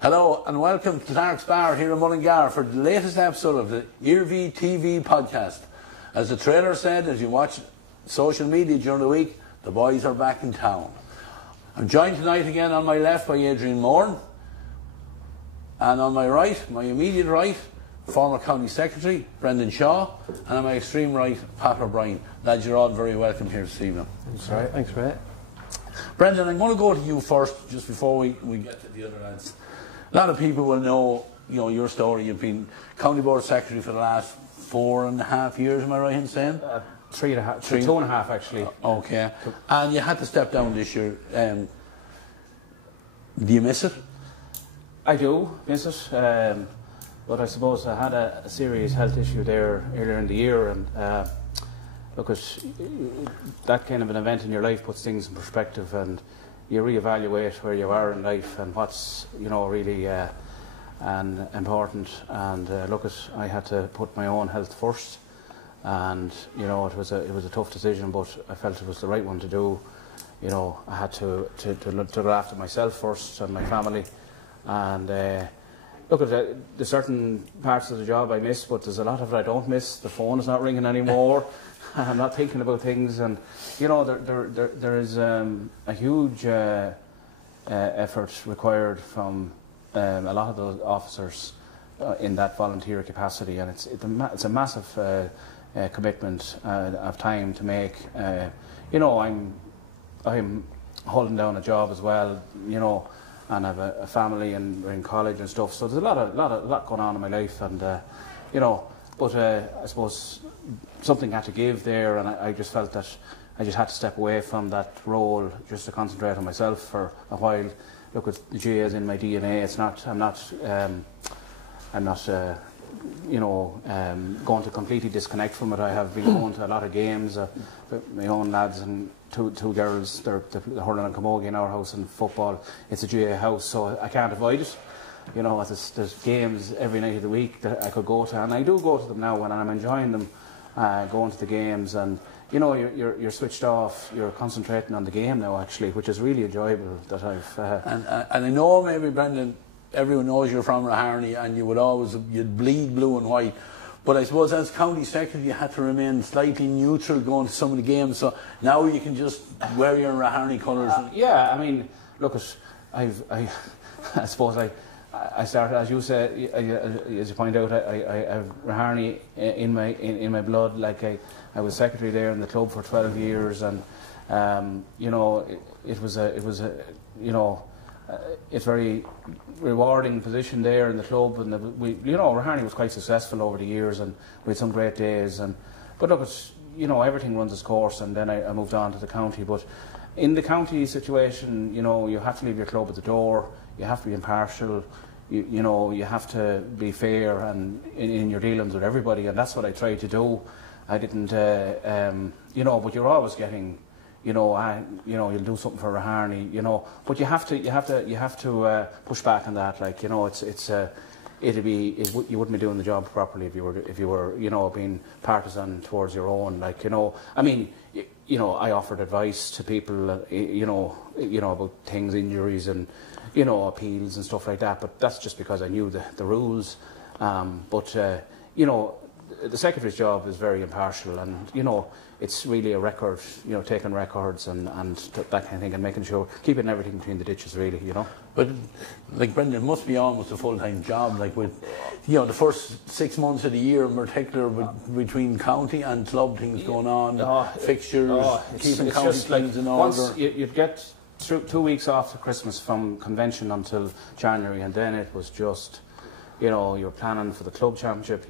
Hello and welcome to Clark's Bar here in Mullingar for the latest episode of the Iarmhi TV podcast. As the trailer said, as you watch social media during the week, the boys are back in town. I'm joined tonight again on my left by Adrian Moran, and on my right, my immediate right, former County Secretary Brendan Shaw, and on my extreme right, Pat O'Brien. Lads, you're all very welcome here this evening. Thanks, Ray. Brendan, I'm going to go to you first, just before we get to the other lads. A lot of people will know, your story. You've been County Board Secretary for the last 4.5 years, am I right in saying? 3.5, 2.5 actually. Okay. And you had to step down this year. Do you miss it? I do miss it, but I suppose I had a serious health issue there earlier in the year, and because that kind of an event in your life puts things in perspective, and you reevaluate where you are in life and what's really and important. And I had to put my own health first, and it was a tough decision, but I felt it was the right one to do. I had to look after myself first and my family, and there's certain parts of the job I miss, but there's a lot of it I don't miss. The phone is not ringing anymore. I'm not thinking about things, and there is a huge effort required from a lot of the officers in that volunteer capacity, and it's a massive commitment of time to make. I'm holding down a job as well, and I have a family, and we're in college and stuff. So there's a lot going on in my life, and but I suppose something had to give there, and I just felt that I just had to step away from that role just to concentrate on myself for a while. Look, the GA is in my DNA. It's not. I'm not going to completely disconnect from it. I have been going to a lot of games. My own lads and two girls. They're hurling and camogie in our house, and football. It's a GA house, so I can't avoid it. There's games every night of the week that I could go to, and I do go to them now, and I'm enjoying them, going to the games, and you're switched off, you're concentrating on the game now actually, which is really enjoyable. That I've and I know, maybe Brendan, everyone knows you're from Raharney, and you'd bleed blue and white, but I suppose as County Secretary you had to remain slightly neutral going to some of the games, so now you can just wear your Raharney colours. Yeah, I mean, look, I suppose I started, as you said, as you point out, I have Raharney in my blood. Like I was secretary there in the club for 12 years, and it was a it's very rewarding position there in the club, and Raharney was quite successful over the years, and we had some great days. But look, everything runs its course, and then I moved on to the county. But in the county situation, you have to leave your club at the door. You have to be impartial. You have to be fair and in your dealings with everybody, and that's what I tried to do. I didn't, but you're always getting, you'll do something for Raharney, but you have to push back on that. Like, you wouldn't be doing the job properly if you were being partisan towards your own. Like, I mean, I offered advice to people, about things, injuries, and appeals and stuff like that, but that's just because I knew the rules. The secretary's job is very impartial, and it's really a record, taking records and that kind of thing, and making sure, keeping everything between the ditches, really, But like, Brendan, it must be almost a full-time job, like with the first 6 months of the year in particular, between county and club things going on, fixtures, keeping county teams in order. Once you'd get through 2 weeks after Christmas from convention until January, and then it was just, you're planning for the club championship,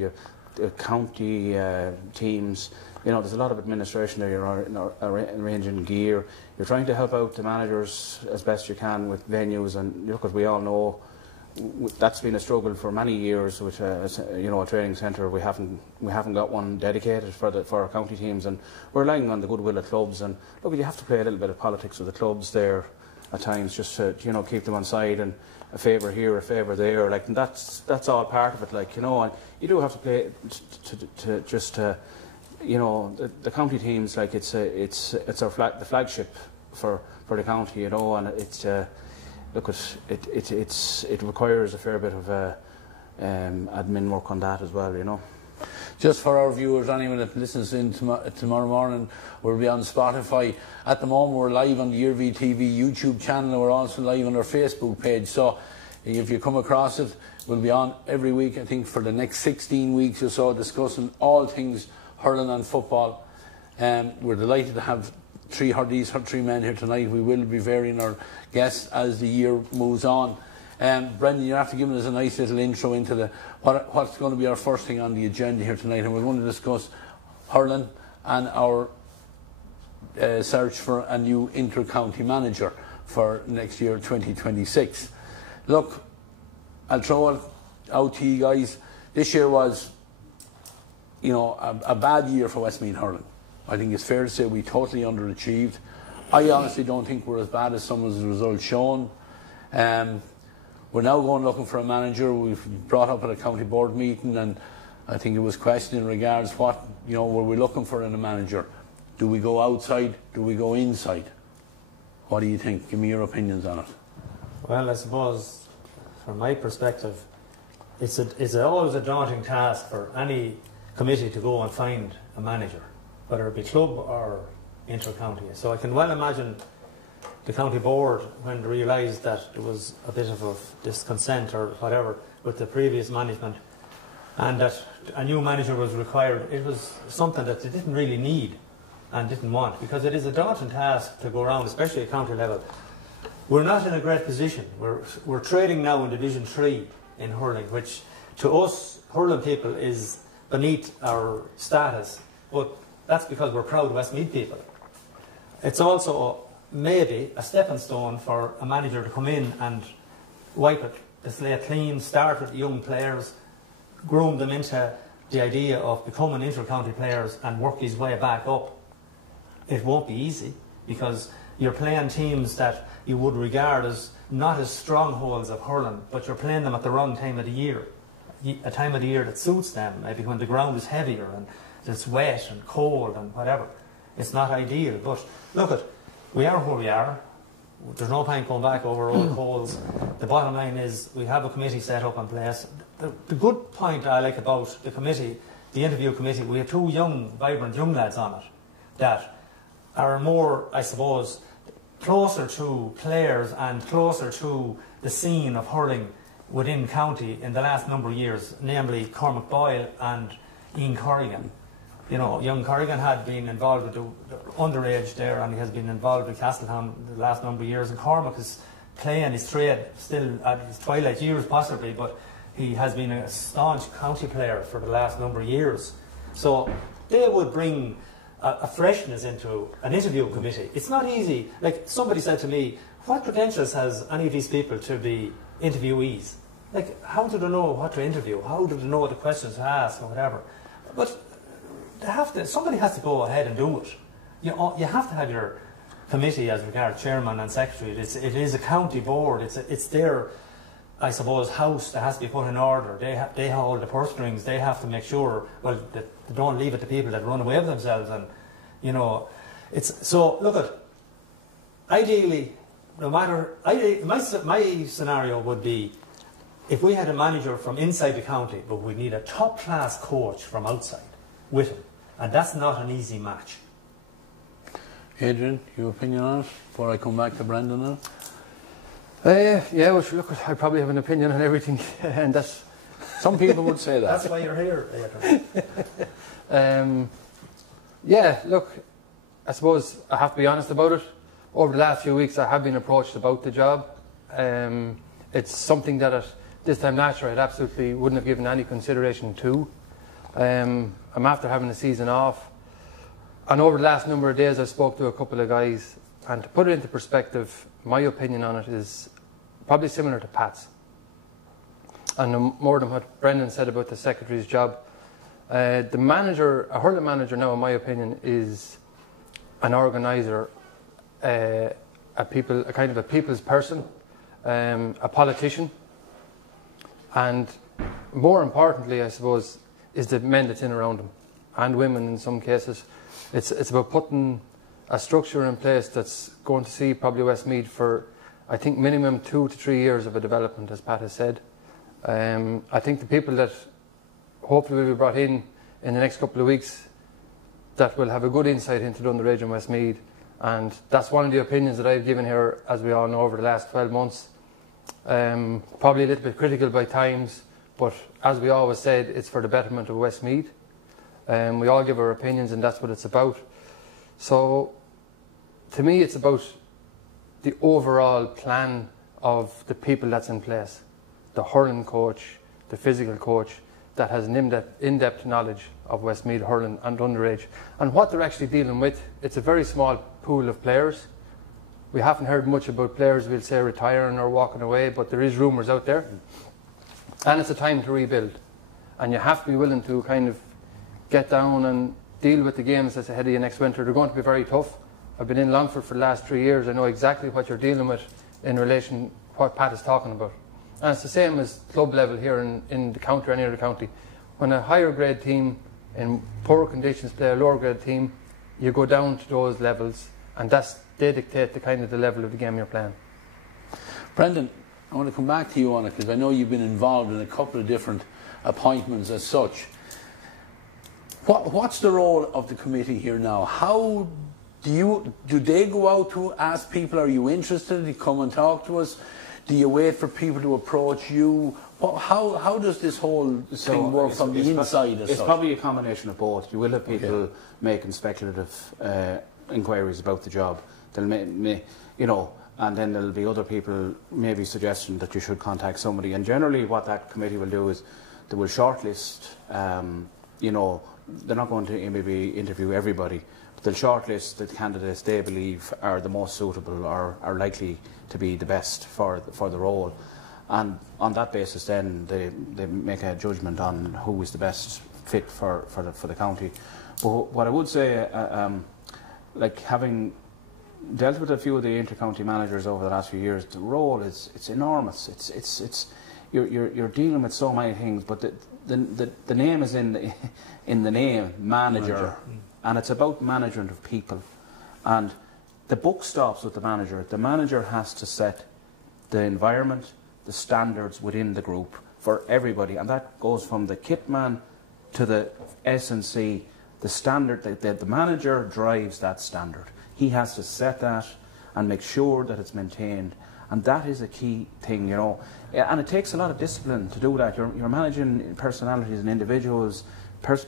the county teams. There's a lot of administration there. You're arranging gear. You're trying to help out the managers as best you can with venues, and look, as we all know, that's been a struggle for many years with a training centre. We haven't got one dedicated for our county teams, and we're relying on the goodwill of clubs. And look, you have to play a little bit of politics with the clubs there at times, just to keep them on side, and a favour here, a favour there. Like, and that's all part of it. Like, and you do have to play the county teams. Like, it's the flagship for the county, and it's look, it requires a fair bit of admin work on that as well, you know. Just for our viewers, anyone that listens in tomorrow morning, we'll be on Spotify. At the moment, we're live on the Iarmhi TV YouTube channel, and we're also live on our Facebook page. So if you come across it, we'll be on every week, I think, for the next 16 weeks or so, discussing all things hurling and football. We're delighted to have these three men here tonight. We will be varying our guests as the year moves on. Brendan, you have to give us a nice little intro into what's going to be our first thing on the agenda here tonight, and we're going to discuss hurling and our search for a new inter-county manager for next year, 2026. Look, I'll throw it out to you guys. This year was, you know, a bad year for Westmeath hurling. I think it's fair to say we totally underachieved. I honestly don't think we're as bad as some of the results shown. We're now going looking for a manager. We've brought up at a county board meeting, and I think it was questioned in regards what, you know, were we looking for in a manager? Do we go outside? Do we go inside? What do you think? Give me your opinions on it. Well, I suppose from my perspective, it's always a daunting task for any committee to go and find a manager, whether it be club or inter-county. So I can well imagine the county board, when they realised that there was a bit of a discontent or whatever with the previous management, and that a new manager was required, it was something that they didn't really need and didn't want, because it is a daunting task to go around, especially at county level. We're not in a great position. We're trading now in Division 3 in hurling, which to us hurling people is beneath our status, but that's because we're proud Westmeath people. It's also maybe a stepping stone for a manager to come in and wipe it, the slate clean, start with young players, groom them into the idea of becoming inter-county players and work his way back up. It won't be easy, because you're playing teams that you would regard as not as strongholds of hurling, but you're playing them at the wrong time of the year, a time of the year that suits them, maybe when the ground is heavier and it's wet and cold and whatever. It's not ideal, but look, we are where we are. There's no point going back over old coals. The bottom line is we have a committee set up in place. The good point I like about the committee, the interview committee, we have two young, vibrant young lads on it that are more, I suppose, closer to players and closer to the scene of hurling within county in the last number of years, namely Cormac Boyle and Ian Corrigan. You know, young Corrigan had been involved with the underage there, and he has been involved with Castletown the last number of years, and Cormac is playing his trade still at his twilight years possibly, but he has been a staunch county player for the last number of years. So they would bring a freshness into an interview committee. It's not easy. Like somebody said to me, what credentials has any of these people to be interviewees? Like, how do they know what to interview? How do they know the questions to ask or whatever? But somebody has to go ahead and do it. You have to have your committee as regards chairman and secretary. It is a county board. It's their, I suppose, house that has to be put in order. They hold the purse strings. They have to make sure, well, that they don't leave it to people that run away with themselves. And you know, it's so. Look at ideally, no matter my scenario would be if we had a manager from inside the county, but we need a top class coach from outside with him, and that's not an easy match. Adrian, your opinion on it before I come back to Brendan now? Yeah, well, look, I probably have an opinion on everything, and that's... Some people would say that. That's why you're here, Adrian. Yeah, look, I suppose I have to be honest about it. Over the last few weeks, I have been approached about the job. It's something that at this time last year I absolutely wouldn't have given any consideration to. I'm after having a season off, and over the last number of days I spoke to a couple of guys, and to put it into perspective, my opinion on it is probably similar to Pat's, and more than what Brendan said about the secretary's job. The manager, a hurling manager now, in my opinion, is an organiser, a kind of a people's person, a politician, and more importantly, I suppose, is the men that's in around him, and women in some cases. It's about putting a structure in place that's going to see probably Westmeath for I think minimum 2 to 3 years of a development, as Pat has said. I think the people that hopefully will be brought in the next couple of weeks that will have a good insight into the underage in Westmeath, and that's one of the opinions that I've given here, as we all know, over the last 12 months. Probably a little bit critical by times, but as we always said, it's for the betterment of Westmeath. We all give our opinions, and that's what it's about. So, to me, it's about the overall plan of the people that's in place. The hurling coach, the physical coach, that has an in-depth knowledge of Westmeath hurling and underage. And what they're actually dealing with, it's a very small pool of players. We haven't heard much about players, we'll say, retiring or walking away, but there is rumours out there. And it's a time to rebuild. And you have to be willing to kind of get down and deal with the games that's ahead of you next winter. They're going to be very tough. I've been in Longford for the last 3 years. I know exactly what you're dealing with in relation to what Pat is talking about. And it's the same as club level here in the county or any other county. When a higher grade team in poor conditions play a lower grade team, you go down to those levels, and they dictate the kind of the level of the game you're playing. Brendan, I want to come back to you on it, because I know you've been involved in a couple of different appointments as such. What's the role of the committee here now? How do they go out to ask people, are you interested? Do you come and talk to us? Do you wait for people to approach you? How does this whole thing work from the inside? It's probably a combination of both. You will have people making speculative inquiries about the job. They'll and then there'll be other people maybe suggesting that you should contact somebody. And generally, what that committee will do is they will shortlist. They're not going to maybe interview everybody. They'll shortlist the candidates they believe are the most suitable or are likely to be the best for the role, and on that basis then they make a judgment on who is the best fit for the county. But what I would say, like having dealt with a few of the inter-county managers over the last few years, the role it's enormous. You're dealing with so many things, but the name is in the name, manager. And it's about management of people. And the buck stops with the manager. The manager has to set the environment, the standards within the group for everybody. And that goes from the kit man to the S&C. The standard, the manager drives that standard. He has to set that and make sure that it's maintained. And that is a key thing, And it takes a lot of discipline to do that. You're managing personalities and individuals.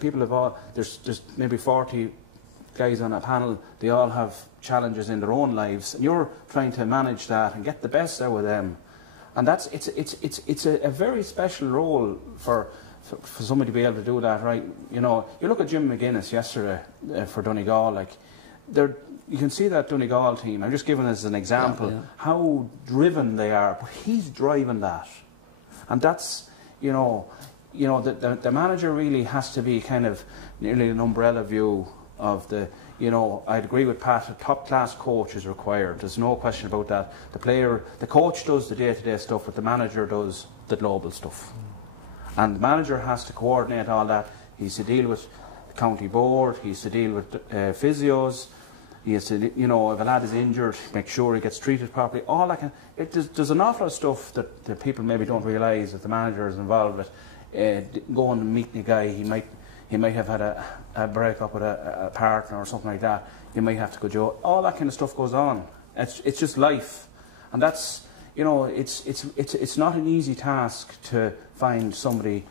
People have all, there's maybe 40 guys on a panel, they all have challenges in their own lives, and you're trying to manage that and get the best out of them. And it's a very special role for somebody to be able to do that, right? You look at Jim McGuinness yesterday for Donegal, you can see that Donegal team, I'm just giving this as an example, how driven they are, but he's driving that. And that's, the manager really has to be kind of nearly an umbrella view of the, I'd agree with Pat, a top-class coach is required. There's no question about that. The coach does the day-to-day stuff, but the manager does the global stuff. And the manager has to coordinate all that. He's to deal with the county board, he's to deal with physios, he has to, if a lad is injured, make sure he gets treated properly. All that there's an awful lot of stuff that people maybe don't realise that the manager is involved with. Going and meeting a guy, he might have had a break-up with a partner or something like that. You might have to go Joe. All that kind of stuff goes on. It's just life, and that's it's not an easy task to find somebody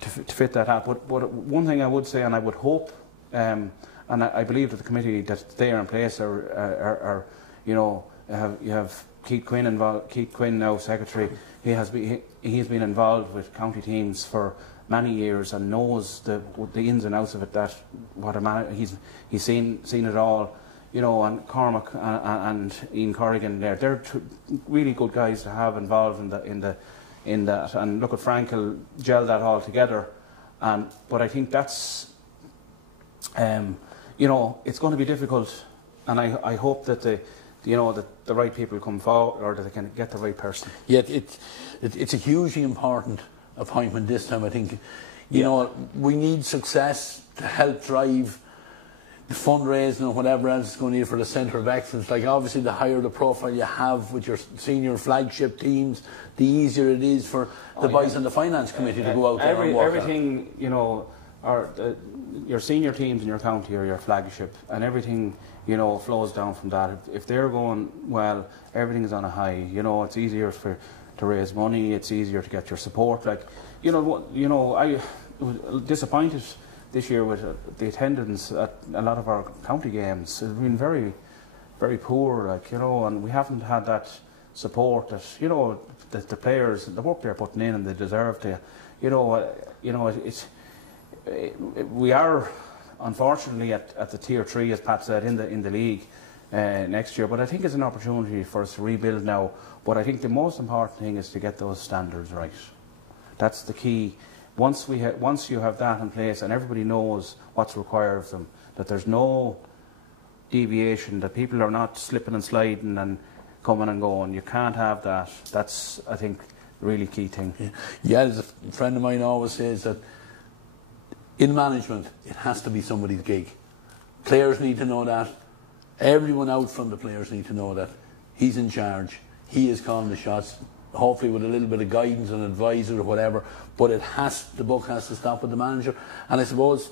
to fit that up. But one thing I would say, and I would hope, and I believe that the committee that they are in place you have Keith Quinn involved. Keith Quinn now secretary. He's been involved with county teams for many years and knows the ins and outs of it. He's seen it all, and Cormac and Ian Corrigan they're really good guys to have involved in that. And look at Frank will gel that all together. But I think that's it's going to be difficult, and I hope that that the right people come forward, or that they can get the right person. Yeah, it's a hugely important appointment this time. I think, we need success to help drive the fundraising and whatever else is going to need for the Centre of Excellence. Like obviously the higher the profile you have with your senior flagship teams, the easier it is for the boys on the finance committee to go out there and work everything, you know, your senior teams in your county are your flagship, and everything, you know, flows down from that. If they're going well, everything is on a high. You know, it's easier to raise money. It's easier to get your support. Like, you know, I was disappointed this year with the attendance at a lot of our county games. It's been very, very poor. Like, you know, and we haven't had that support that, you know, that the players, the work they're putting in, and they deserve to. We are unfortunately at the tier 3, as Pat said, in the league next year. But I think it's an opportunity for us to rebuild now. But I think the most important thing is to get those standards right. That's the key. Once you have that in place and everybody knows what's required of them, that there's no deviation, that people are not slipping and sliding and coming and going. You can't have that. That's, I think, the really key thing. Yeah, as a friend of mine always says that in management, it has to be somebody's gig. Players need to know that. Everyone out from the players need to know that. He's in charge. He is calling the shots, hopefully with a little bit of guidance and advice or whatever. But the buck has to stop with the manager. And I suppose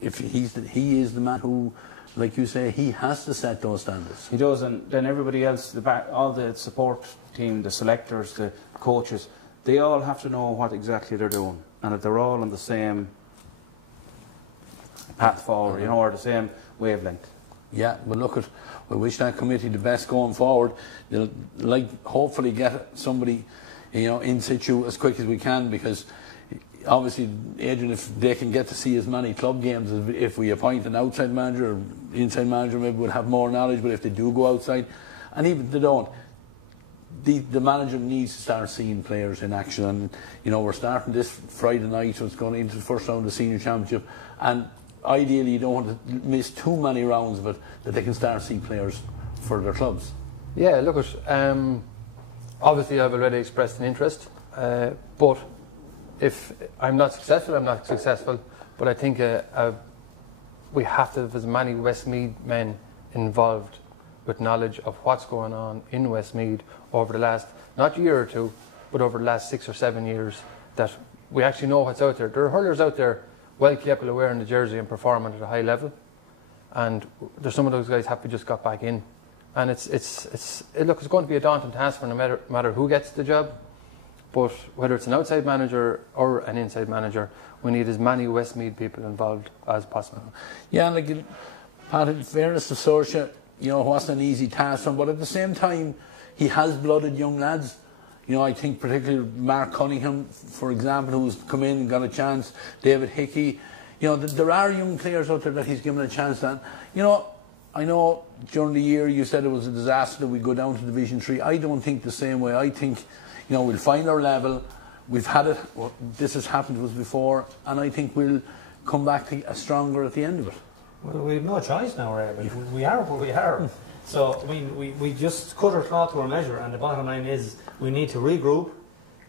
if he is the man who, like you say, he has to set those standards. He does, and then everybody else, all the support team, the selectors, the coaches, they all have to know what exactly they're doing, and if they're all on the same path forward, you know, or the same wavelength. Yeah, but we wish that committee the best going forward. They'll hopefully get somebody, you know, in situ as quick as we can, because obviously, Adrian, if they can get to see as many club games as if we appoint an outside manager or inside manager, maybe would have more knowledge. But if they do go outside, and even if they don't, the manager needs to start seeing players in action. And you know, we're starting this Friday night, so it's going into the first round of the senior championship, and ideally you don't want to miss too many rounds of it, that they can start seeing players for their clubs. Yeah, look, obviously I've already expressed an interest, but if I'm not successful, I'm not successful. But I think we have to have as many Westmeath men involved with knowledge of what's going on in Westmeath over the last, not year or two, but over the last 6 or 7 years, that we actually know what's out there. There are hurlers out there well capable of wearing the jersey and performing at a high level, and there's some of those guys have just got back in, and it's going to be a daunting task for no matter who gets the job. But whether it's an outside manager or an inside manager, we need as many Westmeath people involved as possible. Yeah, and like, Pat, in fairness to Sorsha, you know, it wasn't an easy task for him, but at the same time, he has blooded young lads. You know, I think particularly Mark Cunningham, for example, who's come in and got a chance, David Hickey. You know, there are young players out there that he's given a chance. And, you know, I know during the year you said it was a disaster that we go down to Division 3. I don't think the same way. I think, you know, we'll find our level. We've had it. This has happened to us before, and I think we'll come back stronger at the end of it. Well, we have no choice now, Ray. We are where we are. So, I mean, we just cut our cloth to our measure, and the bottom line is we need to regroup,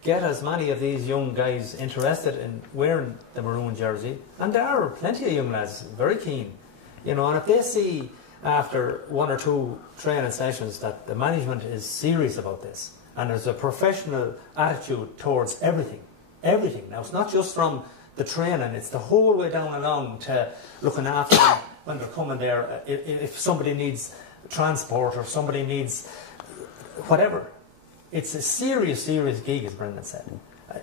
get as many of these young guys interested in wearing the maroon jersey, and there are plenty of young lads very keen, you know, and if they see after 1 or 2 training sessions that the management is serious about this, and there's a professional attitude towards everything. Now, it's not just from the training, it's the whole way down along to looking after them when they're coming there. If somebody needs transport or somebody needs whatever, it's a serious gig, as Brendan said.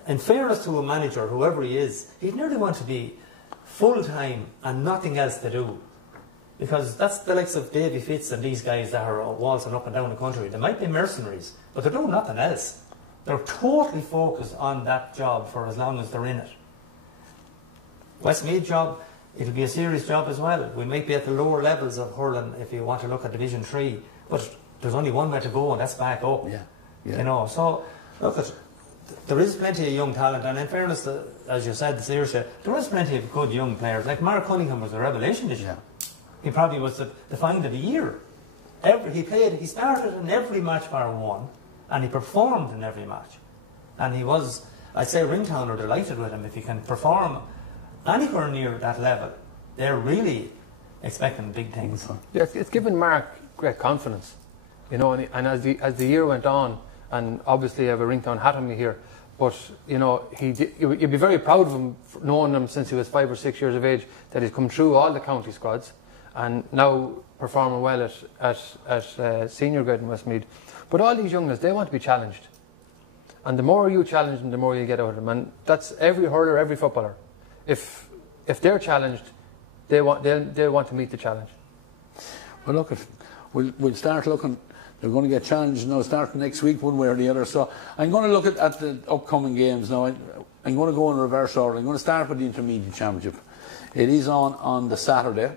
In fairness to a manager, whoever he is, he'd nearly want to be full-time and nothing else to do. Because that's the likes of Davy Fitz and these guys that are waltzing up and down the country. They might be mercenaries, but they're doing nothing else. They're totally focused on that job for as long as they're in it. Westmeath job, it'll be a serious job as well. We might be at the lower levels of hurling if you want to look at Division 3, but there's only one way to go, and that's back up. Yeah. You know, so look, there is plenty of young talent, and in fairness, as you said, Saoirse, there is plenty of good young players. Like Mark Cunningham was a revelation this year. He probably was the find of the year. He started in every match bar one, and he performed in every match. And he was, I'd say, Ringtown are delighted with him if he can perform anywhere near that level. They're really expecting big things. Yeah, it's given Mark great confidence, you know, and as the year went on, and obviously I have a Ringtown hat on me here, but you know, you'd be very proud of him, knowing him since he was 5 or 6 years of age, that he's come through all the county squads, and now performing well at senior grade in Westmeath. But all these young lads, they want to be challenged, and the more you challenge them, the more you get out of them, and that's every hurler, every footballer. If they're challenged, they want to meet the challenge. Well, look, we'll start looking. They're going to get challenged now, starting next week, one way or the other. So I'm going to look at the upcoming games now. I'm going to go in reverse order. I'm going to start with the Intermediate Championship. It is on the Saturday.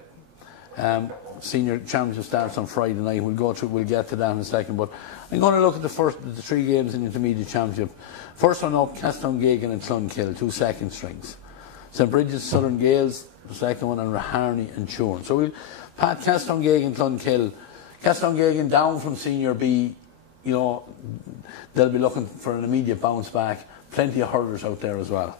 Senior Championship starts on Friday night. We'll get to that in a second. But I'm going to look at the 3 games in the Intermediate Championship. First one up, Castletowngeoghegan and Clonkill, 2 second strings. St Bridget's, Southern Gales, the second one, and Raharney and Turin. So we'll pat Castletowngeoghegan and Clonkill. Castletowngeoghegan down from Senior B, you know, they'll be looking for an immediate bounce back. Plenty of hurlers out there as well.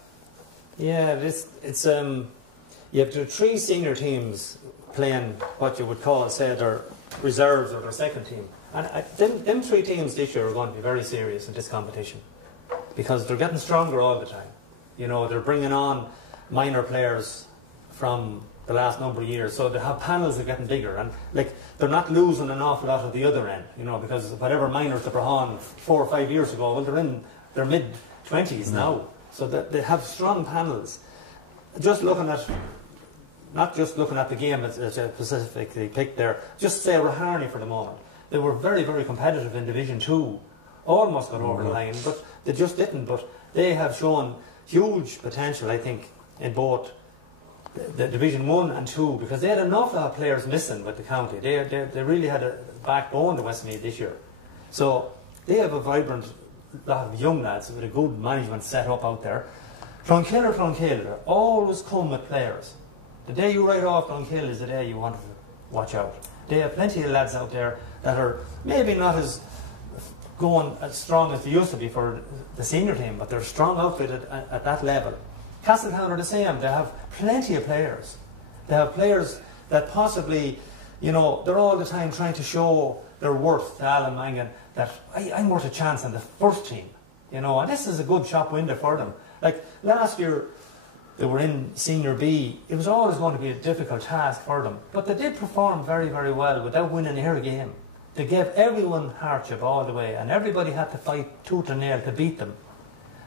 Yeah, it's you have the 3 senior teams playing what you would call, say, their reserves or their second team. And them 3 teams this year are going to be very serious in this competition because they're getting stronger all the time. You know, they're bringing on minor players from the last number of years, so they have panels that are getting bigger, and like they're not losing an awful lot at the other end, you know, because whatever minors they brought on 4 or 5 years ago, well, they're in their mid-20s now, so that they have strong panels. Not just looking at the game as specifically picked there, just say Raharney for the moment. They were very, very competitive in Division 2, almost got over the line, but they just didn't. But they have shown huge potential, I think, in both the Division 1 and 2, because they had an awful lot of players missing with the county. They really had a backbone to Westmeath this year. So they have a vibrant lot of young lads with a good management set up out there. Clonkill always come with players. The day you write off Clonkill is the day you want to watch out. They have plenty of lads out there that are maybe not as going as strong as they used to be for the senior team, but they're strong outfitted at that level. Castletown are the same. They have plenty of players. They have players that possibly, you know, they're all the time trying to show their worth to Alan Mangan that I'm worth a chance in the first team, you know, and this is a good shop window for them. Like last year, they were in Senior B. It was always going to be a difficult task for them, but they did perform very, very well without winning a game. They gave everyone hardship all the way, and everybody had to fight tooth and nail to beat them.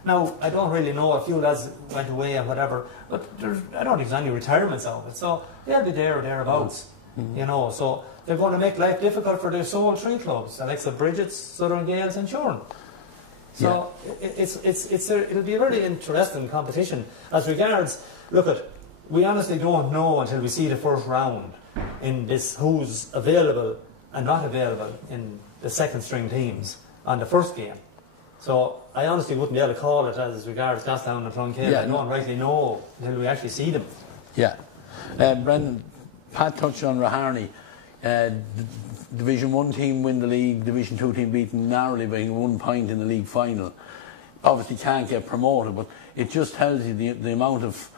Now, I don't really know, a few lads went away and whatever, but I don't think there's any retirements out of it, so they'll be there or thereabouts, you know, so they're going to make life difficult for their sole 3 clubs, Alexa Bridget's, Southern Gales and Turin. So it'll be a very interesting competition. As regards, we honestly don't know until we see the first round in this who's available and not available in the second string teams on the first game. So I honestly wouldn't be able to call it as regards Castletown and Clonkill. I don't rightly know until we actually see them. Yeah. Brendan, Pat touched on Raharney. Division 1 team win the league, Division 2 team beaten narrowly by 1 point in the league final. Obviously can't get promoted, but it just tells you the amount of,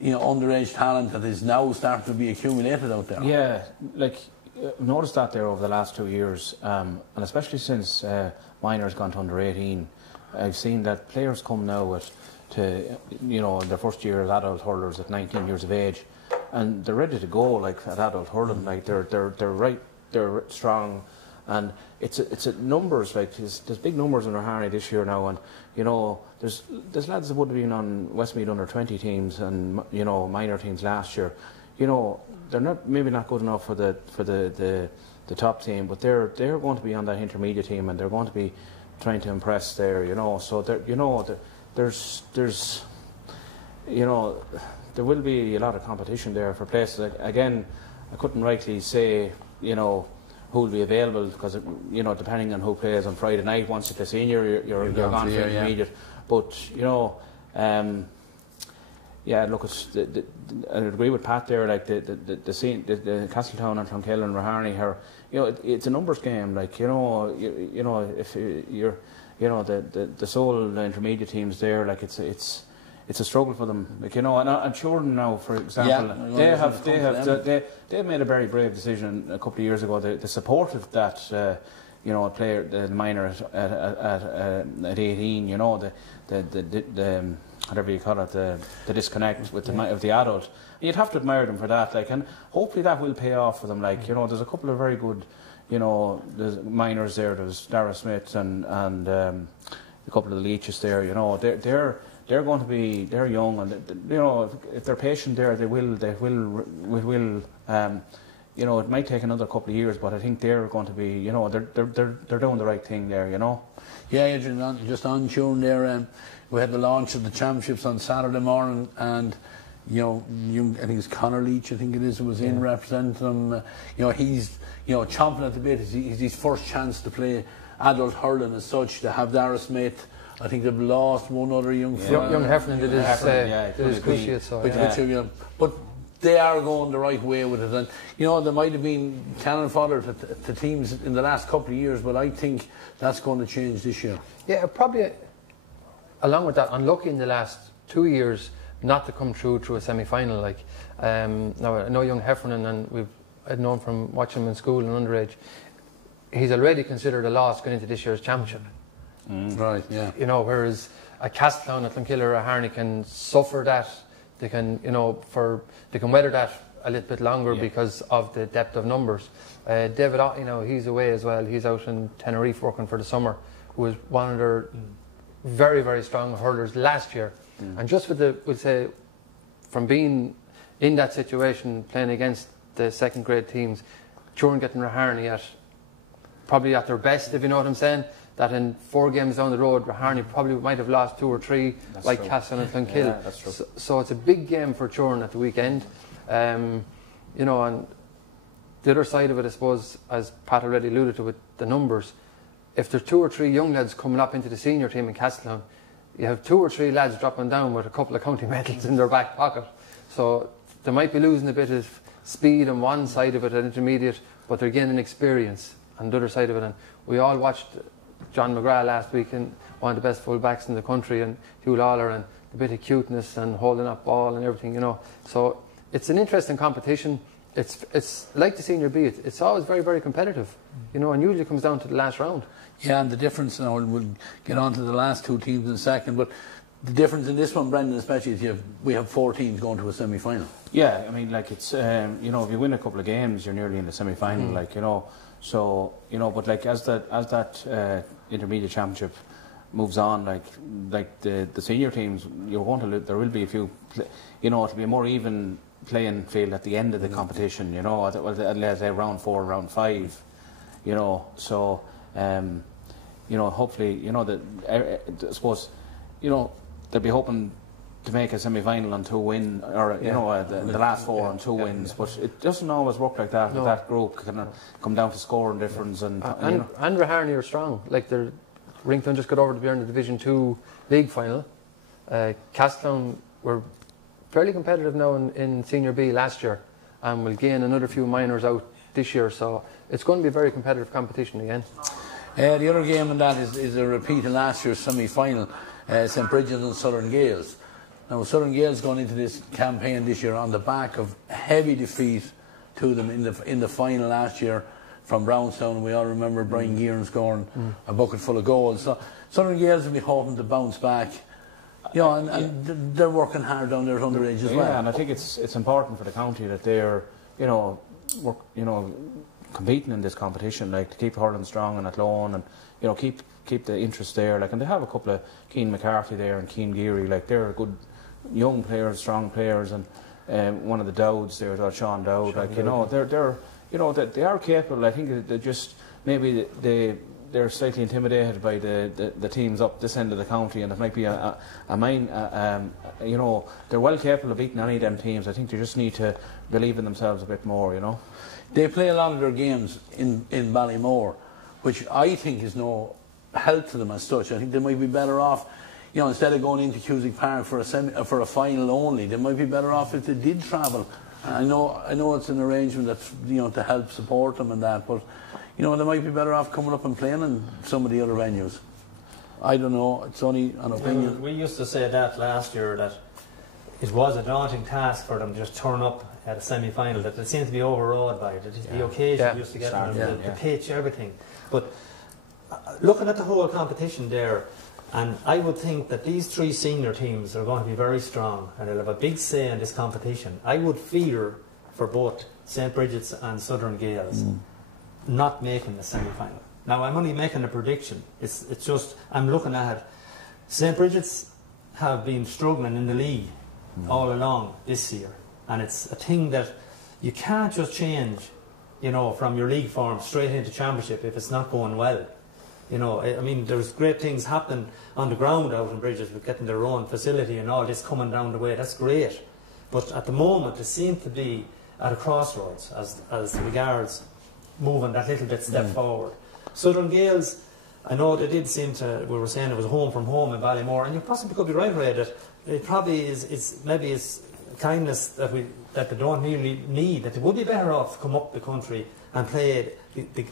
you know, underage talent that is now starting to be accumulated out there. Yeah, like I've noticed that there over the last 2 years, and especially since minors gone to under 18, I've seen that players come now to you know, their first year as adult hurlers at 19 years of age, and they're ready to go like at adult hurling. Like they're strong, and it's a numbers, like there's big numbers in Raharney this year now, and you know there's lads that would have been on Westmeath under 20 teams and, you know, minor teams last year. You know, they're maybe not good enough for the top team, but they're going to be on that intermediate team, and they're going to be trying to impress there. You know, so there's you know, there will be a lot of competition there for places. Again, I couldn't rightly say, you know, who will be available, because, you know, depending on who plays on Friday night, once you play senior, you're gone for intermediate. Yeah. But, you know, yeah, look, I agree with Pat there. Like the Castletown and Clonkill and Raharney are, you know, it's a numbers game. Like, you know, if you're, you know, the sole intermediate teams there, like it's it's a struggle for them. Like, you know, and I'm sure now, for example, they made a very brave decision a couple of years ago. They supported that. You know, a player, the minor at 18, you know, the whatever you call it, the disconnect with the adult. And you'd have to admire them for that, like, and hopefully that will pay off for them. Like, you know, there's a couple of very good, you know, there's minors there. There's Dara Smith and a couple of the Leaches there. You know, they're going to be, they're young, and you know, if they're patient there, they will. You know, it might take another couple of years, but I think they're going to be, you know, they're doing the right thing there, you know. Yeah, Adrian, just on tune there. We had the launch of the championships on Saturday morning, and you know, I think it's Conor Leach, I think it is, who was in representing them. You know, he's, you know, chomping at the bit. He's his first chance to play adult hurling as such. To have Dara Smith, I think they've lost one other young fella. Young Heffernan did his cruciate, so yeah. But they are going the right way with it, and you know, there might have been cannon fodder to teams in the last couple of years, but I think that's going to change this year. Yeah, probably. Along with that, unlucky in the last 2 years not to come through a semi-final. Like, now I know young Heffernan, and I'd known from watching him in school and underage. He's already considered a loss going into this year's championship. Right. Yeah. You know, whereas a Castleton, a Clonкillar, or a Iarmhi can suffer that. They can, you know, they can weather that a little bit longer because of the depth of numbers. David, you know, he's away as well. He's out in Tenerife working for the summer, who was one of their very, very strong hurlers last year. And just we'll say, from being in that situation, playing against the second grade teams, Turin getting Iarmhi probably at their best, if you know what I'm saying. That in 4 games down the road, Iarmhi probably might have lost 2 or 3, that's like Castleton and Clonкillar. Yeah, that's true. So it's a big game for Turin at the weekend. You know, and the other side of it, I suppose, as Pat already alluded to with the numbers, if there's 2 or 3 young lads coming up into the senior team in Castleton, you have 2 or 3 lads dropping down with a couple of county medals in their back pocket. So they might be losing a bit of speed on one side of it at intermediate, but they're gaining experience on the other side of it. And we all watched John McGrath last week, and one of the best full-backs in the country, and Hugh Lawler, and a bit of cuteness and holding up ball and everything, you know. So it's an interesting competition. It's like the Senior B. It's always very, very competitive, you know, and usually comes down to the last round. Yeah, and the difference, now we'll get on to the last 2 teams in a second, but the difference in this one, Brendan, especially, is we have 4 teams going to a semi-final. Yeah, I mean, like, it's, you know, if you win a couple of games, you're nearly in the semi-final, like, you know. So, you know, but like as that intermediate championship moves on, like the senior teams, you're going to there will be a few, you know, it'll be a more even playing field at the end of the competition, you know, let's say round 4, round 5, you know. So, you know, hopefully, you know, I suppose, you know, they'll be hoping to make a semi-final on 2 wins, or you know, the last 4 on 2 wins, but it doesn't always work like that. No. That group can come down to scoring difference, and you know. Iarmhi are strong. Like, Rington just got over to be in the Division 2 league final. Castleton were fairly competitive now in Senior B last year, and will gain another few minors out this year. So it's going to be a very competitive competition again. The other game in that is a repeat of last year's semi-final, St Bridget's and Southern Gales. Now, Southern Gales going into this campaign this year on the back of heavy defeat to them in the final last year from Brownstown. We all remember Brian Gearan scoring a bucket full of goals. So Southern Gales will be hoping to bounce back. You know, and they're working hard down their underage as well. Yeah, and I think it's important for the county that they're, you know, competing in this competition, like, to keep hurling strong and at loan, and you know, keep the interest there. Like, and they have a couple of Keane McCarthy there and Keane Geary. Like, they're good young players, strong players, and one of the Dowds there, Sean Dowd. Like, you know, they're you know, they are capable. I think they just maybe they're slightly intimidated by the teams up this end of the county, and it might be you know, they're well capable of beating any of them teams. I think they just need to believe in themselves a bit more, you know. They play a lot of their games in Ballymore, which I think is no help to them as such. I think they might be better off, you know, instead of going into Cusack Park for a final only, they might be better off if they did travel. I know it's an arrangement that's, you know, to help support them and that, but you know, they might be better off coming up and playing in some of the other venues. I don't know. It's only an opinion. We used to say that last year, that it was a daunting task for them to just turn up at a semi-final, that they seemed to be overawed by it. The occasion used to get them, the pitch, everything. But looking at the whole competition there, and I would think that these 3 senior teams are going to be very strong and they'll have a big say in this competition. I would fear for both St. Bridget's and Southern Gales not making the semi-final. Now, I'm only making a prediction. It's just, I'm looking at it. St. Bridget's have been struggling in the league all along this year. And it's a thing that you can't just change, you know, from your league form straight into championship if it's not going well. You know, I mean, there's great things happening on the ground out in Bridges with getting their own facility and all this coming down the way. That's great. But at the moment, it seems to be at a crossroads as regards moving that little bit step forward. Southern Gales, I know they did seem to, we were saying it was home from home in Ballymore, and you possibly could be right, Ray, that it probably is maybe it's kindness that they don't really need, that they would be better off to come up the country and play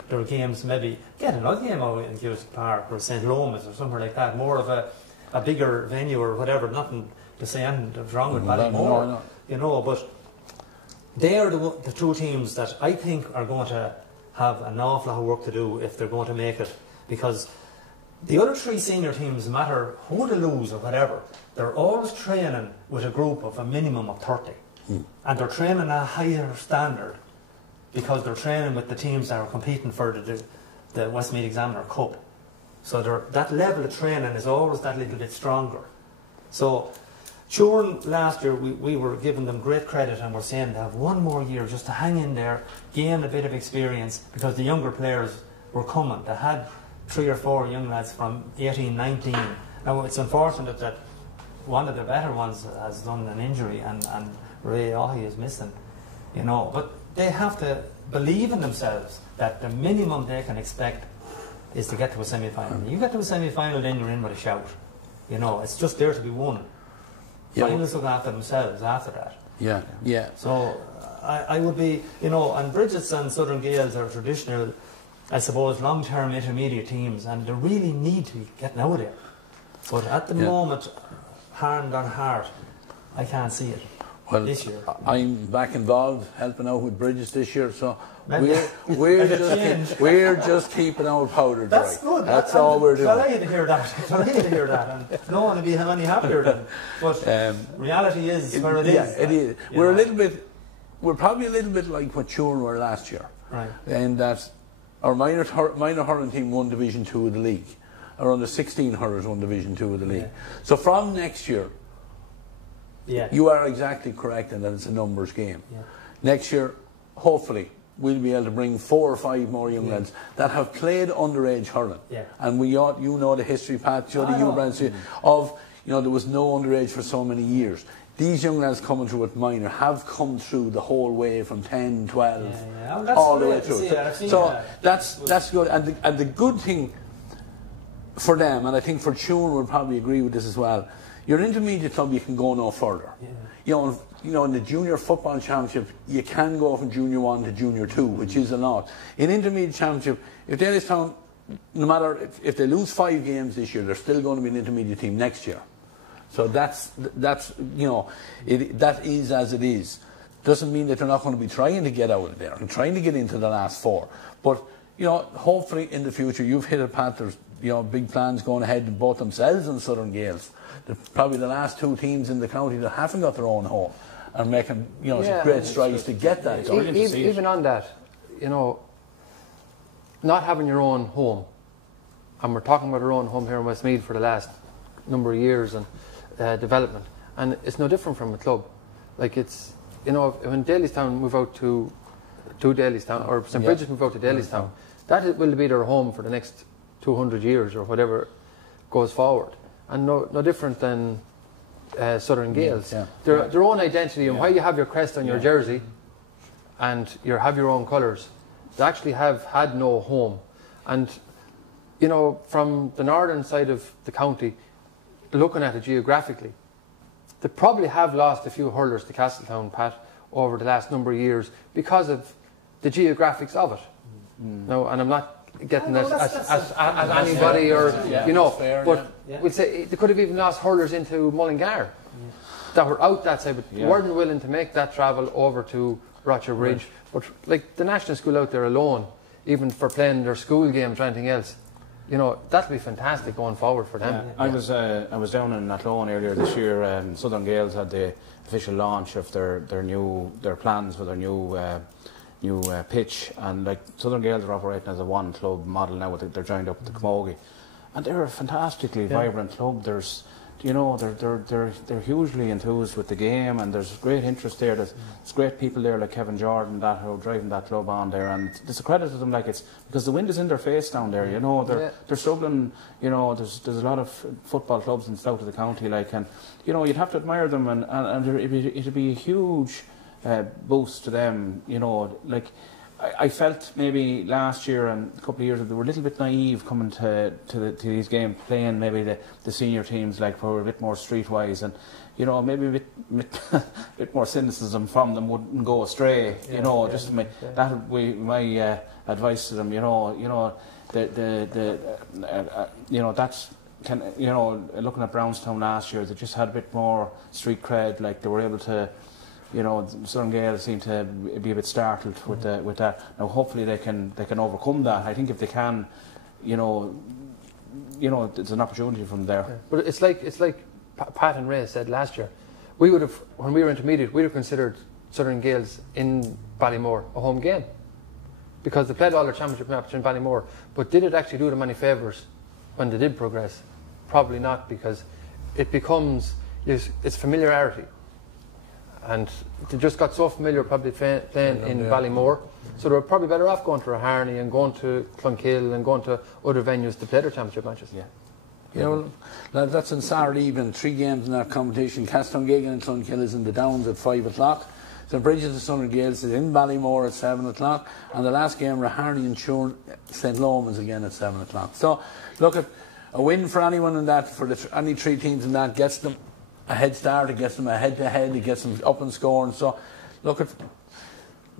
their games, maybe get another game out in Cusick Park or St. Lomas or somewhere like that, more of a bigger venue or whatever. Nothing to say anything wrong with Ballymore, you know, but they are the 2 teams that I think are going to have an awful lot of work to do if they're going to make it, because the other 3 senior teams, no matter who they lose or whatever, they're always training with a group of a minimum of 30. And they're training at a higher standard because they're training with the teams that are competing for the Westmeath Examiner Cup. So that level of training is always that little bit stronger. So Turin last year, we were giving them great credit and we're saying they have 1 more year just to hang in there, gain a bit of experience, because the younger players were coming. They had 3 or 4 young lads from 18, 19. Now it's unfortunate that one of the better ones has done an injury and Ray Iarmhi is missing, you know. But they have to believe in themselves that the minimum they can expect is to get to a semi-final. You get to a semi-final, then you're in with a shout. You know, it's just there to be won. Finals look after themselves after that. So I would be, you know, and Bridget's and Southern Gales are traditional, I suppose, long-term intermediate teams, and they really need to be getting out of there. But at the moment, hand on heart, I can't see it this year. I'm back involved helping out with Bridges this year, so we're just keeping our powder dry. That's good. That's all we're doing. I'd like to hear that. And no one would be any happier than. But reality is where it is. Yeah, it is. We're probably a little bit like what Turin were last year. Right. And that our minor hurling team won Division 2 of the league. Our under 16 hurlers won Division 2 of the league. So from next year, you are exactly correct in that it's a numbers game. Next year, hopefully, we'll be able to bring 4 or 5 more young lads that have played underage hurling. And you know the history, Pat, of, you know, there was no underage for so many years. These young lads coming through at minor have come through the whole way from 10, 12, all the way through. So that's good. And the good thing for them, and I think for Turin would probably agree with this as well, your intermediate club, you can go no further. You know, in the junior football championship, you can go from junior 1 to junior 2, which is a lot. In intermediate championship, if Dalystown, no matter if they lose 5 games this year, they're still going to be an intermediate team next year. So that's you know, that is as it is. Doesn't mean that they're not going to be trying to get out of there and trying to get into the last 4. But you know, hopefully in the future, you've hit it, Pat. There's, you know, big plans going ahead in both themselves and Southern Gales. They're probably the last 2 teams in the county that haven't got their own home and making, you know, great strides to get that. Even on that, you know, not having your own home, and we're talking about our own home here in Westmeath for the last number of years and development, and it's no different from a club. Like, it's, you know, when Dalystown move out to Dalystown, or St. Bridget's move out to Dalystown, that will be their home for the next 200 years or whatever goes forward. And no different than Southern Gales. Their own identity, and while you have your crest on your jersey and you have your own colours, they actually have had no home. And, you know, from the northern side of the county, looking at it geographically, they probably have lost a few hurlers to Castletown, Pat, over the last number of years because of the geographics of it. Now, and I'm not getting at anybody or fair, but we'd say they could have even lost hurlers into Mullingar that were out that side, but weren't willing to make that travel over to Rocher Bridge. But like the national school out there alone, even for playing their school games or anything else, that'll be fantastic going forward for them. I was down in Athlone earlier this year. Southern Gales had the official launch of their plans for their new pitch, and like Southern Gales are operating as a one club model now. They're joined up with the Camogie, and they're a fantastically vibrant club. There's they're hugely enthused with the game, and there's great interest there. There's great people there like Kevin Jordan that who are driving that club on there, and it's a credit to them. Like it's because the wind is in their face down there. They're struggling. There's a lot of football clubs in the south of the county, like, and you'd have to admire them, and it'd be a huge boost to them. I felt maybe last year and a couple of years ago they were a little bit naive coming to these games, playing maybe the senior teams like were a bit more streetwise, and maybe a bit more cynicism from them wouldn't go astray. That would be my advice to them. That's looking at Brownstown last year, they just had a bit more street cred. Like they were able to. Southern Gales seem to be a bit startled with that. Now, hopefully, they can overcome that. I think if they can, there's an opportunity from there. Yeah. But it's like Pat and Ray said last year. We would have, when we were intermediate, we'd have considered Southern Gales in Ballymore a home game because they played all their championship matches in Ballymore. But did it actually do them any favours when they did progress? Probably not, because it becomes it's familiarity. And they just got so familiar probably playing in Ballymore, so they were probably better off going to Iarmhi and going to Clonkill and going to other venues to play their championship matches. That's on Saturday evening, 3 games in that competition. Castlongegan and Clonkill is in the Downs at 5 o'clock. St Bridget's and Southern Gales is in Ballymore at 7 o'clock. And the last game, Raharney and Shorn, St Lomans again at 7 o'clock. So, look, at a win for anyone in that, for any 3 teams in that, gets them a head start, it gets them a head-to-head, it gets them up and scoring. So, look, at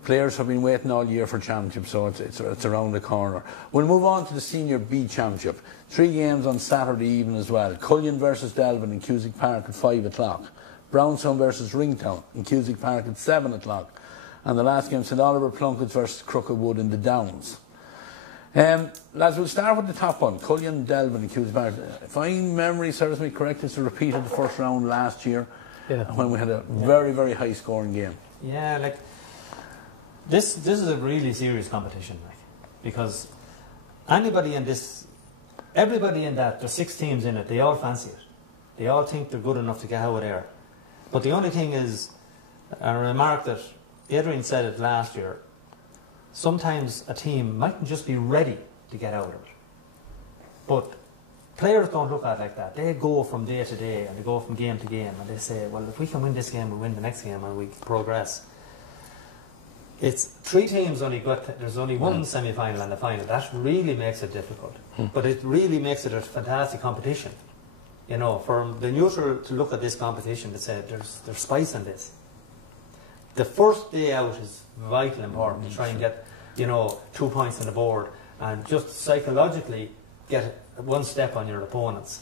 players have been waiting all year for championship, so it's around the corner. We'll move on to the Senior B Championship. 3 games on Saturday evening as well. Cullion versus Delvin in Cusick Park at 5 o'clock. Brownstown versus Ringtown in Cusick Park at 7 o'clock. And the last game, St Oliver Plunkett's versus Crookedwood in the Downs. Lads, we'll start with the top one, Cullion, Delvin and Cusick Park. If my memory serves me correct, it's a repeat of the first round last year when we had a very, very high scoring game. Yeah, like this is a really serious competition, like, because everybody in that, there's 6 teams in it, they all fancy it. They all think they're good enough to get out of there. But the only thing is, a remark that Adrian said it last year, sometimes a team mightn't just be ready to get out of it. But players don't look at it like that. They go from day to day and they go from game to game and they say, well, if we can win this game, we win the next game and we progress. It's 3 teams only there's only one semi-final and a final. That really makes it difficult. But it really makes it a fantastic competition. For the neutral to look at this competition to say there's spice in this. The first day out is vital important to try and get 2 points on the board and just psychologically get one step on your opponents.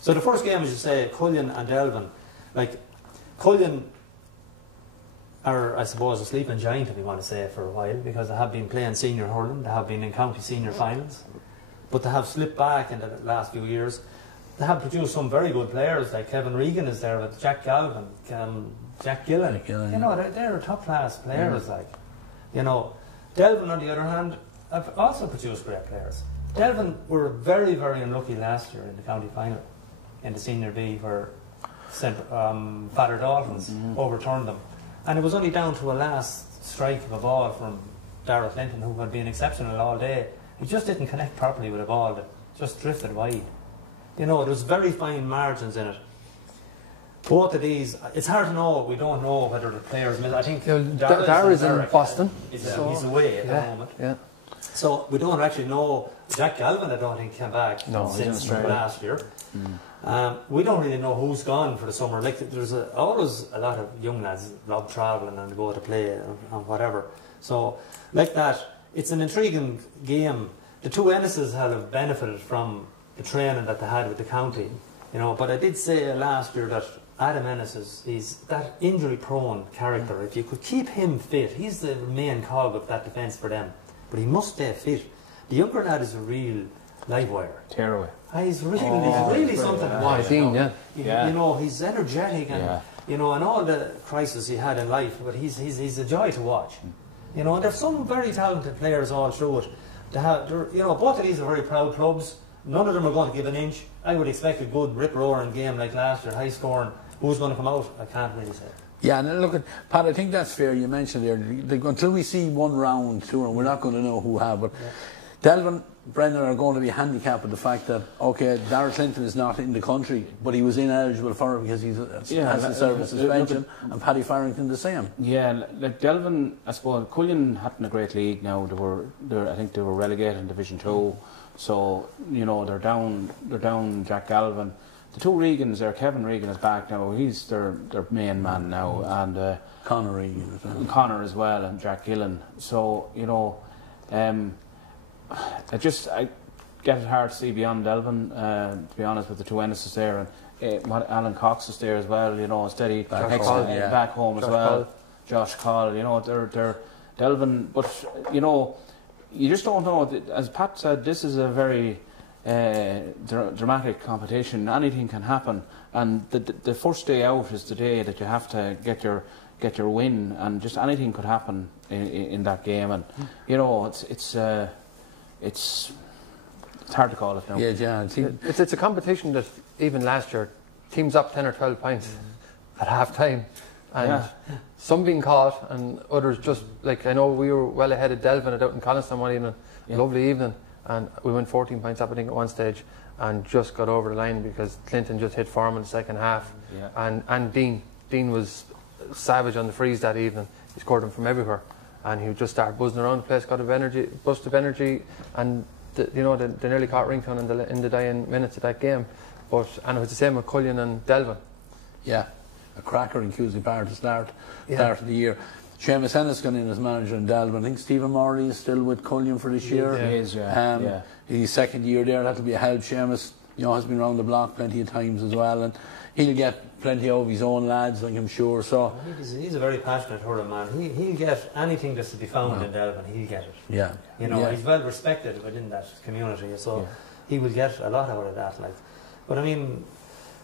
So the first game, as you say, Cullion and Delvin. Like, Cullion are, I suppose, a sleeping giant, if you want to say it, for a while, because they have been playing senior hurling, they have been in county senior finals, but they have slipped back in the last few years. They have produced some very good players, like Kevin Regan is there with Jack Galvin, Jack Gillen. They're top class players, Delvin, on the other hand, have also produced great players. Delvin were very, very unlucky last year in the county final, in the Senior B, where Father Daltons overturned them. And it was only down to a last strike of a ball from Darragh Clinton, who had been exceptional all day. He just didn't connect properly with a ball that just drifted wide. There was very fine margins in it. Both of these, it's hard to know. We don't know whether the players miss. I think Darragh is in Boston. He's away at the moment. Yeah. So we don't actually know. Jack Galvin, I don't think, came back since last year. We don't really know who's gone for the summer. Like, there's always a lot of young lads love travelling and go to play and whatever. So, like that, it's an intriguing game. the two Ennises have benefited from the training that they had with the county, you know. But I did say last year that Adam Ennis he's that injury-prone character. If you could keep him fit, he's the main cog of that defence for them. But he must stay fit. The younger lad is a real live wire. Tearaway. He's really something. You know, he's energetic and you know, and all the crises he had in life. But he's a joy to watch. You know, and there's some very talented players all through it. You know, both of these are very proud clubs. None of them are going to give an inch. I would expect a good rip-roaring game like last year, high-scoring. Who's going to come out? I can't really say. Yeah, and look, Pat, I think that's fair. You mentioned there, until we see one round through, and we're not going to know who have. But Delvin, Brendan are going to be handicapped with the fact that, okay, Darragh Clinton is not in the country, but he was ineligible for it because he has a service suspension, and Paddy Farrington the same. Yeah, like Delvin, I suppose, Cullion hadn't a great league now. I think they were relegated in Division 2, so, you know, they're down Jack Galvin. The two Regans there, Kevin Regan is back now. He's their main man now, and Conor Regan as well. Conor as well, and Jack Gillen. So, you know, I get it hard to see beyond Delvin, to be honest, with the two Ennises there, and Alan Cox is there as well. You know, steady back home as well. Josh Call, you know, they're Delvin, but you know, you just don't know. As Pat said, this is a very dramatic competition. Anything can happen, and the first day out is the day that you have to get your win, and just anything could happen in that game. And you know, it's hard to call it now. Yeah, it's a competition that even last year teams up 10 or 12 points at half time, and some being caught and others just, like, I know we were well ahead of Delvin out in Coniston one evening, lovely evening, and we went 14 points up I think at one stage and just got over the line because Clinton just hit form in the second half, and Dean was savage on the freeze that evening. He scored them from everywhere, and he just started buzzing around the place, got a burst of energy, and they nearly caught Rington in the dying minutes of that game. And it was the same with Cullion and Delvin. Yeah, a cracker in Cusack Bar to start of the year. Seamus Ennis gone in as manager in Delvin. I think Stephen Morley is still with Cullion for this year. He is, His second year there, that'll be a help. Seamus, you know, has been around the block plenty of times as well, and he'll get plenty of his own lads, like I'm sure. So he's a very passionate hurling man. He'll get anything that's to be found in Delvin. He'll get it. Yeah, you know, he's well respected within that community, so he will get a lot out of that. Like, but I mean,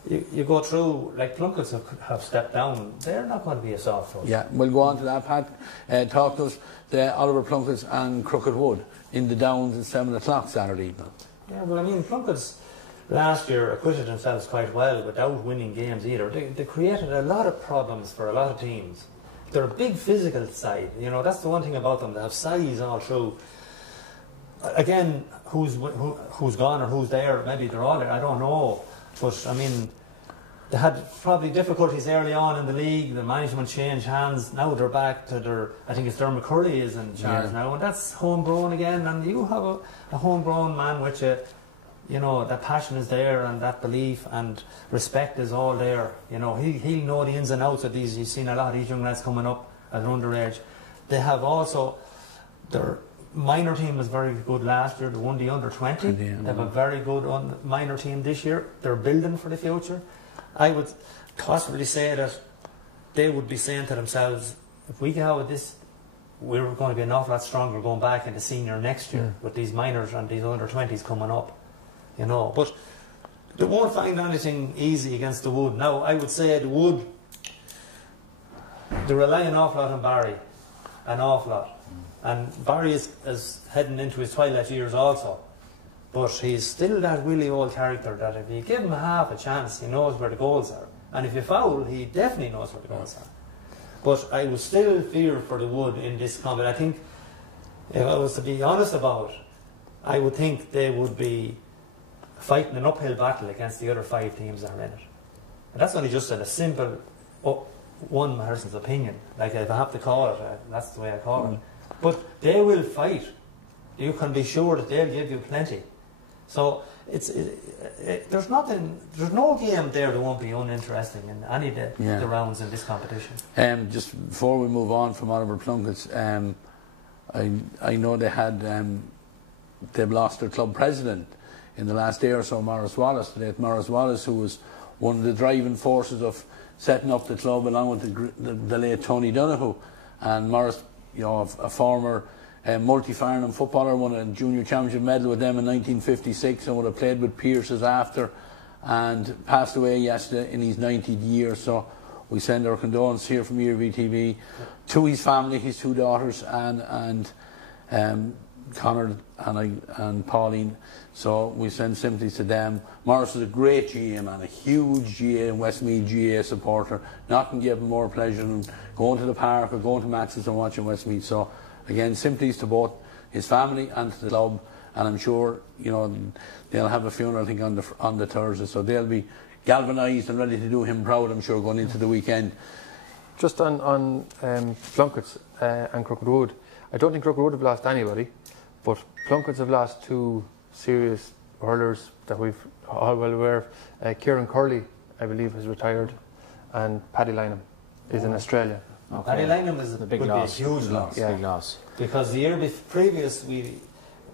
you go through, like, Plunkets have stepped down. They're not going to be a soft touch. Yeah, we'll go on to that, Pat. Talk to us, the Oliver Plunkets and Crooked Wood in the Downs at 7 o'clock Saturday evening. Yeah, well, I mean, Plunkets last year acquitted themselves quite well without winning games either. They created a lot of problems for a lot of teams. They're a big physical side. You know, that's the one thing about them. They have size all through. Again, who's gone or who's there? Maybe they're all there. I don't know. But I mean, they had probably difficulties early on in the league. The management changed hands. Now they're back to their. I think it's Dermot Curry is in charge now, and that's homegrown again. And you have a homegrown man which you know, that passion is there, and that belief and respect is all there. You know, he'll know the ins and outs of these. You've seen a lot of these young lads coming up at an underage. They have also their minor team was very good last year. They won the under-20. They have a very good minor team this year. They're building for the future. I would possibly say that they would be saying to themselves, if we get out of this, we're going to be an awful lot stronger going back into senior next year with these minors and these under-20s coming up. You know, but they won't find anything easy against the Wood. Now, I would say the Wood, they rely an awful lot on Barry, an awful lot. And Barry is heading into his twilight years also. But he's still that really old character that if you give him half a chance, he knows where the goals are. And if you foul, he definitely knows where the goals are. But I would still fear for the Wood in this combat. I think, if I was to be honest about it, I would think they would be fighting an uphill battle against the other 5 teams that are in it. And that's only just a simple one person's opinion. Like, if I have to call it, that's the way I call it. But they will fight. You can be sure that they'll give you plenty. So there's no game there that won't be uninteresting in any of the rounds in this competition. Just before we move on from Oliver Plunkett's, I know they had they've lost their club president in the last day or so, Maurice Wallace, the late Maurice Wallace, who was one of the driving forces of setting up the club along with the late Tony Donoghue. And Maurice, a former multi-Farnham footballer, won a junior championship medal with them in 1956 and would have played with Pearses after, and passed away yesterday in his 90th year. So we send our condolences here from Iarmhi TV to his family, his 2 daughters, and Conor and Pauline. So we send sympathies to them. Maurice was a great GA man, a huge GA and Westmeath GA supporter. Nothing gave him more pleasure than going to the park or going to matches and watching Westmeath. So again, sympathies to both his family and to the club. And I'm sure they'll have a funeral, I think, on the Thursday. So they'll be galvanised and ready to do him proud, I'm sure, going into the weekend. Just on Plunketts and Crooked Wood, I don't think Crooked Wood have lost anybody, but Plunketts have lost 2 serious hurlers that we've all well aware of. Kieran Curley, I believe, has retired, and Paddy Lynham is in Australia. Okay. Paddy Lynham is a big would loss. Be a huge loss. Yeah. Big loss. Because the year previous we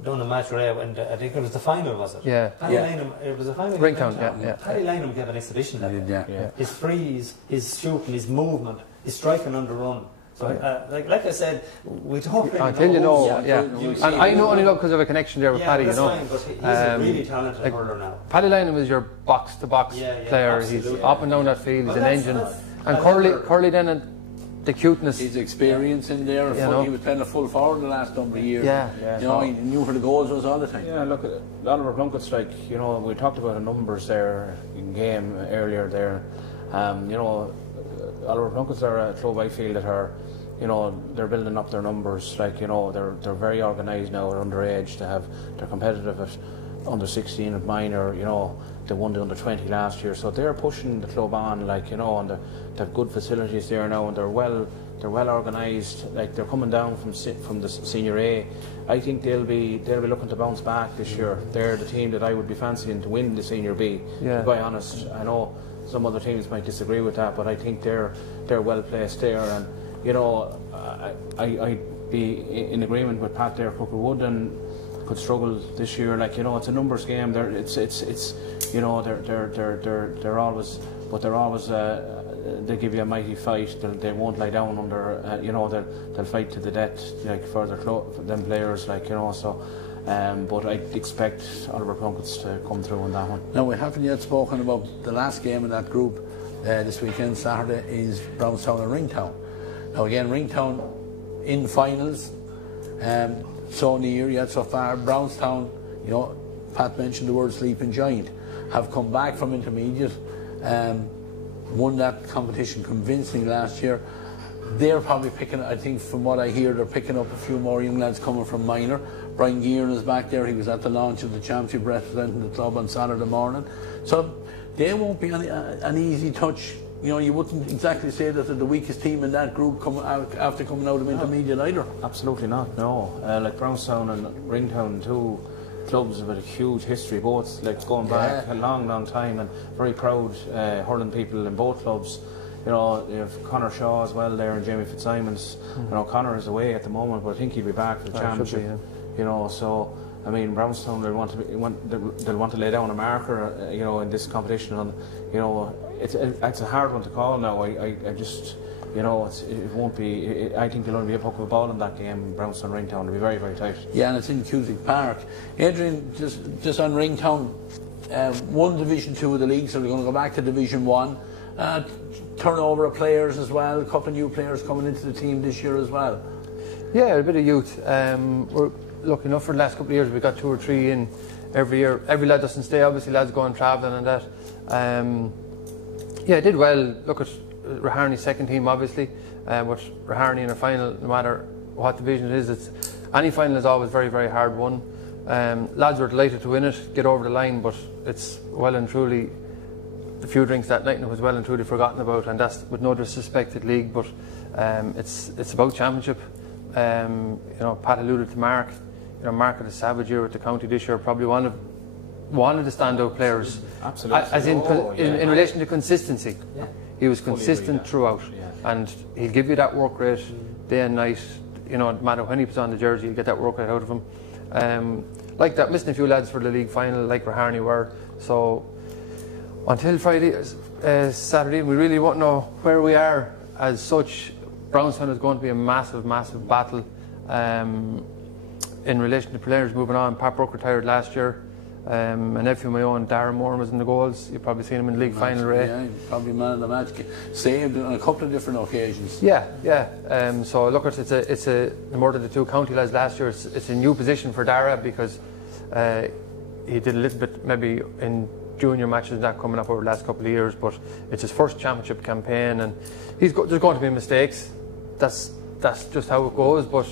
done a match where I think it was the final, was it? Yeah. Paddy Lynham, it was a final. Ringtown, yeah. Paddy Lynham gave an exhibition level. Yeah. His freeze, his shooting, his movement, his striking on the run. So, like I said, we talk until and I know only because of a connection there with Paddy, Fine, but he's a really talented hurler now. Paddy Lynham is your box-to-box player. Absolutely. He's up and down that field. He's an engine. And Curly then, the cuteness. His experience in there. He was playing a full forward the last number of years. Yeah. He knew where the goals was all the time. Yeah, look, Oliver Plunkett's we talked about the numbers there in game earlier there. Oliver Plunkett's are a club I feel that are, they're building up their numbers. They're very organised now at underage. They're competitive at under 16 at minor. They won the under 20 last year, so they're pushing the club on. And they've good facilities there now, and they're well organised. They're coming down from the senior A. I think they'll be looking to bounce back this year. They're the team that I would be fancying to win the senior B. To be quite honest, I know some other teams might disagree with that, but I think they're well placed there. And I'd be in agreement with Pat there. Crooked Wood and could struggle this year. It's a numbers game. They're always, but they're always. They give you a mighty fight. They won't lie down under. They'll fight to the death. For them players. So. But I expect Oliver Plunkett's to come through on that one. Now, we haven't yet spoken about the last game in that group this weekend. Saturday is Brownstown and Ringtown. Now again, Ringtown in finals, so near yet so far. Brownstown, Pat mentioned the word sleeping giant, have come back from intermediate, won that competition convincingly last year. They're probably picking, I think from what I hear, they're picking up a few more young lads coming from minor. Brian Gearan is back there. He was at the launch of the championship representing the club on Saturday morning. So they won't be an easy touch. You wouldn't exactly say that they're the weakest team in that group after coming out of intermediate either. Absolutely not, no. Like Brownstown and Ringtown, 2 clubs with a huge history, both going back a long time, and very proud hurling people in both clubs. You have Conor Shaw as well there and Jamie Fitzsimons. Conor is away at the moment, but I think he'll be back for the championship. So I mean, Brownstown they'll want to lay down a marker, in this competition. And it's a hard one to call now. I just, it won't be. I think there'll only be a puck of a ball in that game. Brownstown Ringtown will be very, very tight. Yeah, and it's in Cusick Park. Adrian, just on Ringtown, won Division 2 of the league, so they're going to go back to Division 1. Turnover of players as well. A couple of new players coming into the team this year as well. Yeah, a bit of youth. We're lucky enough for the last couple of years. We got 2 or 3 in every year. Every lad doesn't stay. Obviously, lads go on travelling and that. Did well. Look at Raharney's second team, obviously. But Raharney in a final, no matter what division it is, any final is always very, very hard won. Lads were delighted to win it, get over the line, but it's well and truly. The few drinks that night and it was well and truly forgotten about, and that's with no disrespect to the league, but it's about championship. Pat alluded to Mark. Mark had a savage year with the county this year, probably one of the standout players. Absolutely. As in relation to consistency. Yeah. He was consistent throughout, and he'll give you that work rate day and night. No matter when he puts on the jersey, you'll get that work rate out of him. like that, missing a few lads for the league final, like Iarmhi were. So until Friday, Saturday, we really won't know where we are as such. Brownstown is going to be a massive, massive battle in relation to players moving on. Pat Brook retired last year. A nephew of my own, Darren Moran, was in the goals. You've probably seen him in the league final, Ray. Yeah, probably man of the match. Saved on a couple of different occasions. Yeah. So look, it's a more than the two county lads last year. It's a new position for Dara because he did a little bit maybe in junior matches that coming up over the last couple of years, but it's his first championship campaign, and there's going to be mistakes. That's just how it goes. But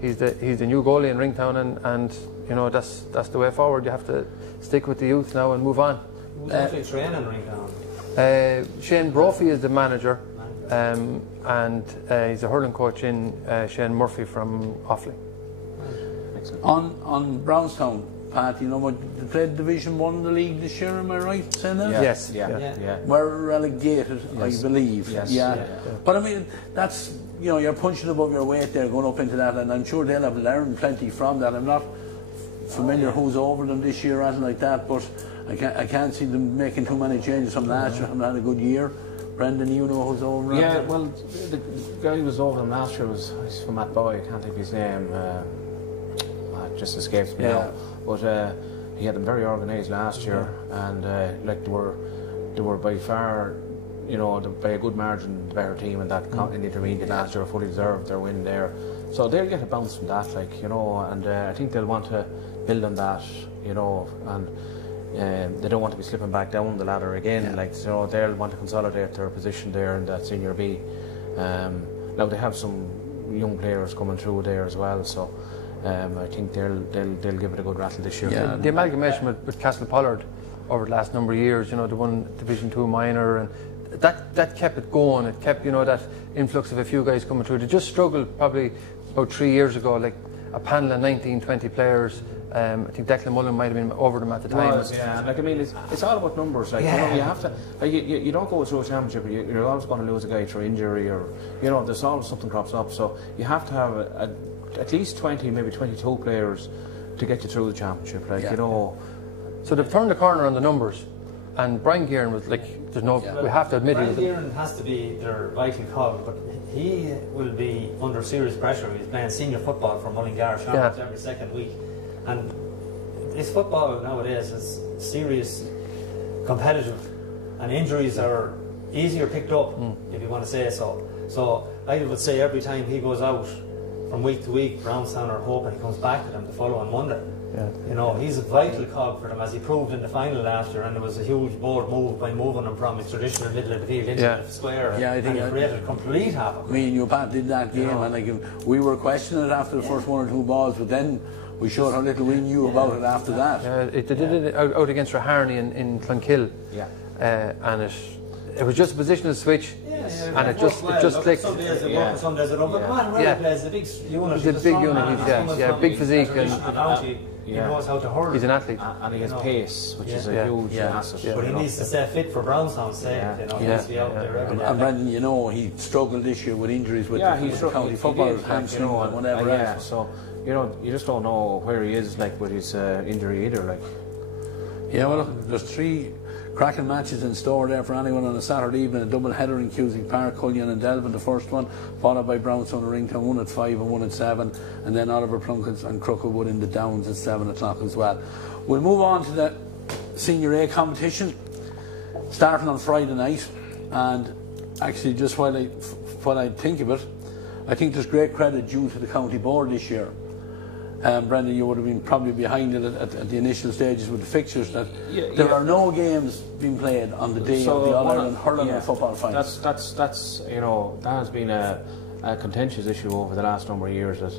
he's the new goalie in Ringtown, and you know, that's the way forward. You have to stick with the youth now and move on. Who's actually training Ringtown? Shane Brophy is the manager, and he's a hurling coach in Shane Murphy from Offaly. On Brownstown, Pat, you know what, they played Division 1 in the league this year, am I right saying that? Yeah. Yes. Yeah. We're relegated, Yes. I believe. Yes. Yeah. But I mean, that's, you know, you're punching above your weight there going up into that, and I'm sure they'll have learned plenty from that. I'm not familiar who's over them this year or anything like that, but I can't see them making too many changes from last year. Haven't had a good year. Brendan, you know who's over them? Yeah, well, the guy who was over them last year was from Matt Boy. I can't think of his name. It just escapes me now. But he had them very organised last year, and like they were by far, you know, by a good margin the better team in that in the intermediate last year. Fully deserved their win there, so they'll get a bounce from that, like, you know, and I think they'll want to build on that, you know, and they don't want to be slipping back down the ladder again. Like, you know, they'll want to consolidate their position there in that Senior B. Now they have some young players coming through there as well, so I think they'll give it a good rattle this year. Yeah, the amalgamation with Castle Pollard over the last number of years, you know, the one Division 2 minor, and that kept it going. It kept, you know, that influx of a few guys coming through. They just struggled probably about 3 years ago, like a panel of 19, 20 players. I think Declan Mullen might have been over them at the time. Yeah, like, I mean, it's all about numbers. Like, you know, you have to. Like, you don't go through a championship. You're always going to lose a guy through injury, or, you know, there's always something crops up. So you have to have at least 20, maybe 22 players to get you through the championship. Like, you know. So they've turned the corner on the numbers, and Brian Gearin was like, "There's no." We have to admit, Brian Gearin has to be their vital cog, but he will be under serious pressure. He's playing senior football for Mullingar Shamrocks every second week, and this football nowadays is serious, competitive, and injuries are easier picked up, if you want to say so. So I would say every time he goes out from week to week, Brownstown are hoping he comes back to them the following Monday. Yeah. You know, he's a vital cog for them, as he proved in the final last year, and there was a huge board move by moving him from his traditional middle of the field into the square. Yeah, I think it created complete havoc. Me and you, Pat, did that game, and like, we were questioning it after the first one or two balls, but then we showed how little we knew about it after that. They did it out against Iarmhi in Clonkill, and it was just a positional switch. And it just clicked. Some days it works, some days it don't. But Matt Riley plays a big unit. He's a big unit, big physique, and he knows how to hurl. He's an athlete, and he has pace, which is a huge asset. But he needs to stay fit for Brownstown's sake. You know, he needs to be out there every day. And Brendan, you know, he struggled this year with injuries with the county football, hamstring, and whatever else. So, you know, you just don't know where he is, like, with his injury either. Like, yeah, well, there's 3 cracking matches in store there for anyone on a Saturday evening. A double header in Cusick Park, Cullion and Delvin, the first one, followed by Brownstown and Ringtown, 1 at 5 and 1 at 7, and then Oliver Plunkett's and Crookwood in the Downs at 7 o'clock as well. We'll move on to the Senior A competition, starting on Friday night. And actually, just while I think of it, I think there's great credit due to the county board this year. Brendan, you would have been probably behind it at the initial stages with the fixtures, that there are no games being played on the day of the All-Ireland Hurling and Football final. That's you know, that has been a contentious issue over the last number of years, that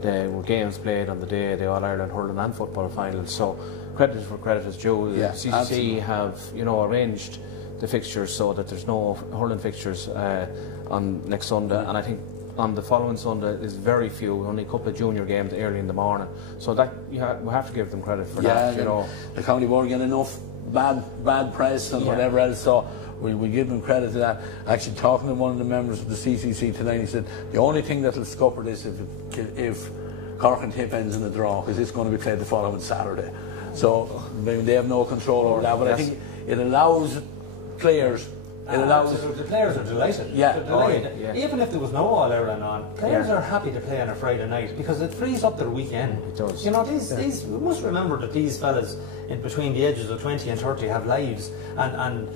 there were games played on the day of the All-Ireland Hurling and Football finals. So credit for credit is due. The CCC absolutely have, you know, arranged the fixtures so that there's no hurling fixtures on next Sunday, and I think on the following Sunday is very few, only a couple of junior games early in the morning. So that we have to give them credit for that. You know, the county board get enough bad press and whatever else. So we give them credit to that. Actually, talking to one of the members of the CCC tonight, he said the only thing that will scupper this if Cork and Tip ends in a draw because it's going to be played the following Saturday. So they have no control over that. But I think it allows players. It allows the players are delighted. Yeah. They're delighted. Even if there was no All-Ireland on, players are happy to play on a Friday night because it frees up their weekend. It does. You know, these we must remember that these fellas in between the ages of 20 and 30 have lives, and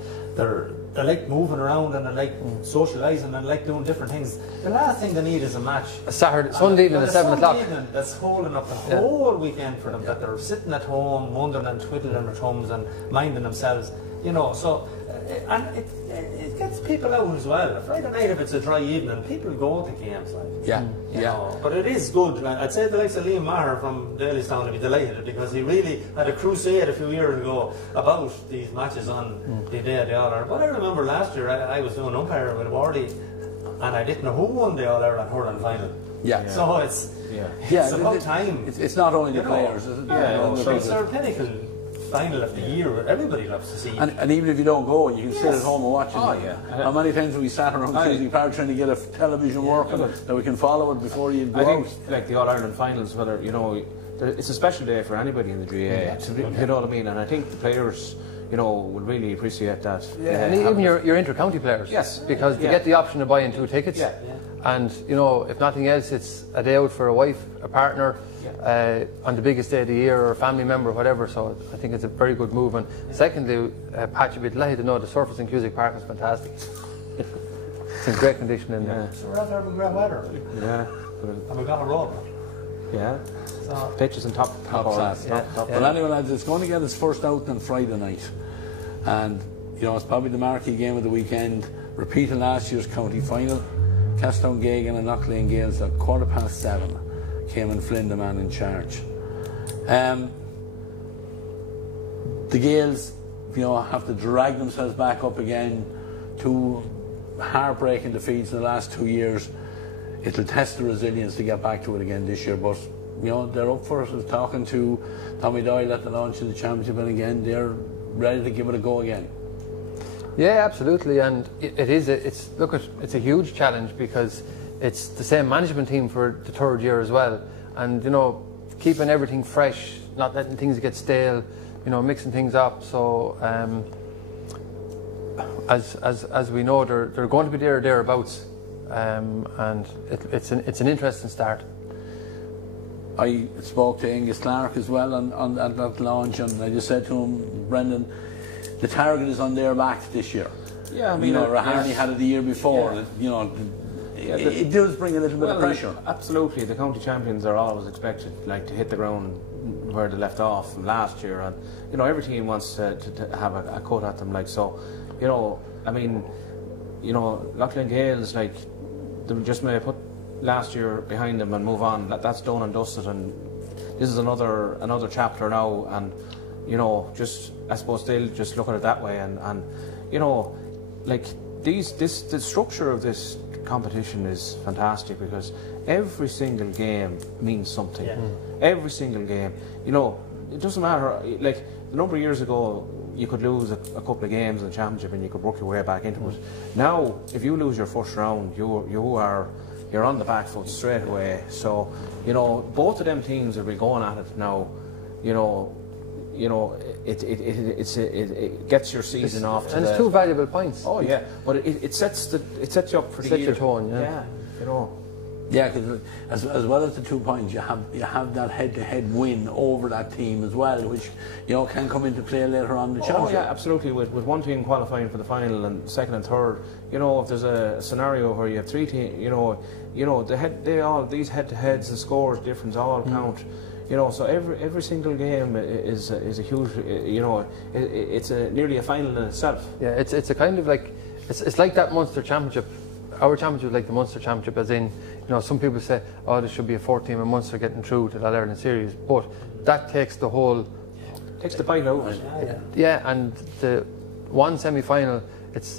they like moving around and they like socialising and like doing different things. The last thing they need is a match. A Sunday evening at 7 o'clock. That's holding up the whole weekend for them. That they're sitting at home, wondering and twiddling their thumbs and minding themselves. You know, so and it gets people out as well. A Friday night, if it's a dry evening, people go to games. Like, you know, but it is good. I'd say the likes of Liam Maher from Dalystown would be delighted because he really had a crusade a few years ago about these matches on the day of the All-Ireland. But I remember last year I was doing umpire with Wardy and I didn't know who won the All-Ireland hurling final. So it's about time. It's not only the players. It's their pinnacle final of the year. Everybody loves to see. And even if you don't go, you can sit at home and watch it. How many times have we sat around Tuesday Park trying to get a television working that we can follow it before you go out? Like the All-Ireland finals, whether, you know, it's a special day for anybody in the GAA. You know what I mean? And I think the players, you know, will really appreciate that. And even your inter-county players. Yes. Because they get the option of buying 2 tickets. And, you know, if nothing else, it's a day out for a wife, a partner, on the biggest day of the year, or a family member, or whatever. So I think it's a very good move. And secondly, Pat, you'd be delighted to know the surface in Cusack Park is fantastic. It's in great condition in there. So we're out there with great weather. And we got a road. So pitches and top class. Well, anyway, lads, it's going to get its first out on Friday night. And, you know, it's probably the marquee game of the weekend. Repeating last year's county final. Castown Gagan and Knockleen Gales at 7:15 came and Flynn the man in charge. The Gales, you know, have to drag themselves back up again. 2 heartbreaking defeats in the last 2 years. It'll test the resilience to get back to it again this year, but you know, they're up for it. I was talking to Tommy Doyle at the launch of the championship, and again they're ready to give it a go again. Yeah, absolutely, and it's a huge challenge because it's the same management team for the 3rd year as well, and you know, keeping everything fresh, not letting things get stale, you know, mixing things up. So as we know, they're going to be thereabouts, and it's an interesting start. I spoke to Angus Clark as well on that launch, and I just said to him, Brendan, the target is on their backs this year. Yeah, I mean, you know, Rahani had it the year before. You know, it does bring a little bit of pressure. Absolutely, the county champions are always expected, like, to hit the ground where they left off from last year, and you know, every team wants to have a cut at them. Like, so, you know, I mean, you know, Loughlin Gales, like, they just may put last year behind them and move on. That's done and dusted, and this is another chapter now. And you know, just, I suppose they'll just look at it that way. And you know, like, the structure of this competition is fantastic because every single game means something. Every single game. You know, it doesn't matter. Like, a number of years ago, you could lose a couple of games in the championship and you could work your way back into it. Now, if you lose your first round, you're on the back foot straight away. So, you know, both of them teams will be going at it now. You know, it gets your season off. And it's 2 valuable points. Oh yeah, but it sets you up for the year. Your tone, you know. Yeah, because as well as the 2 points, you have that head-to-head win over that team as well, which, you know, can come into play later on in the championship. Oh yeah, absolutely. With one team qualifying for the final and second and third, you know, if there's a scenario where you have 3 teams, you know, these head-to-heads, the scores difference all count. You know, so every single game is a huge, you know, it's nearly a final in itself. Yeah, it's a kind of like, it's like that Munster Championship. Our championship is like the Munster Championship, as in, you know, some people say, oh, there should be a 4-team in Munster getting through to that Ireland series, but that takes the whole... Takes the bite out. Yeah, and the one semi-final,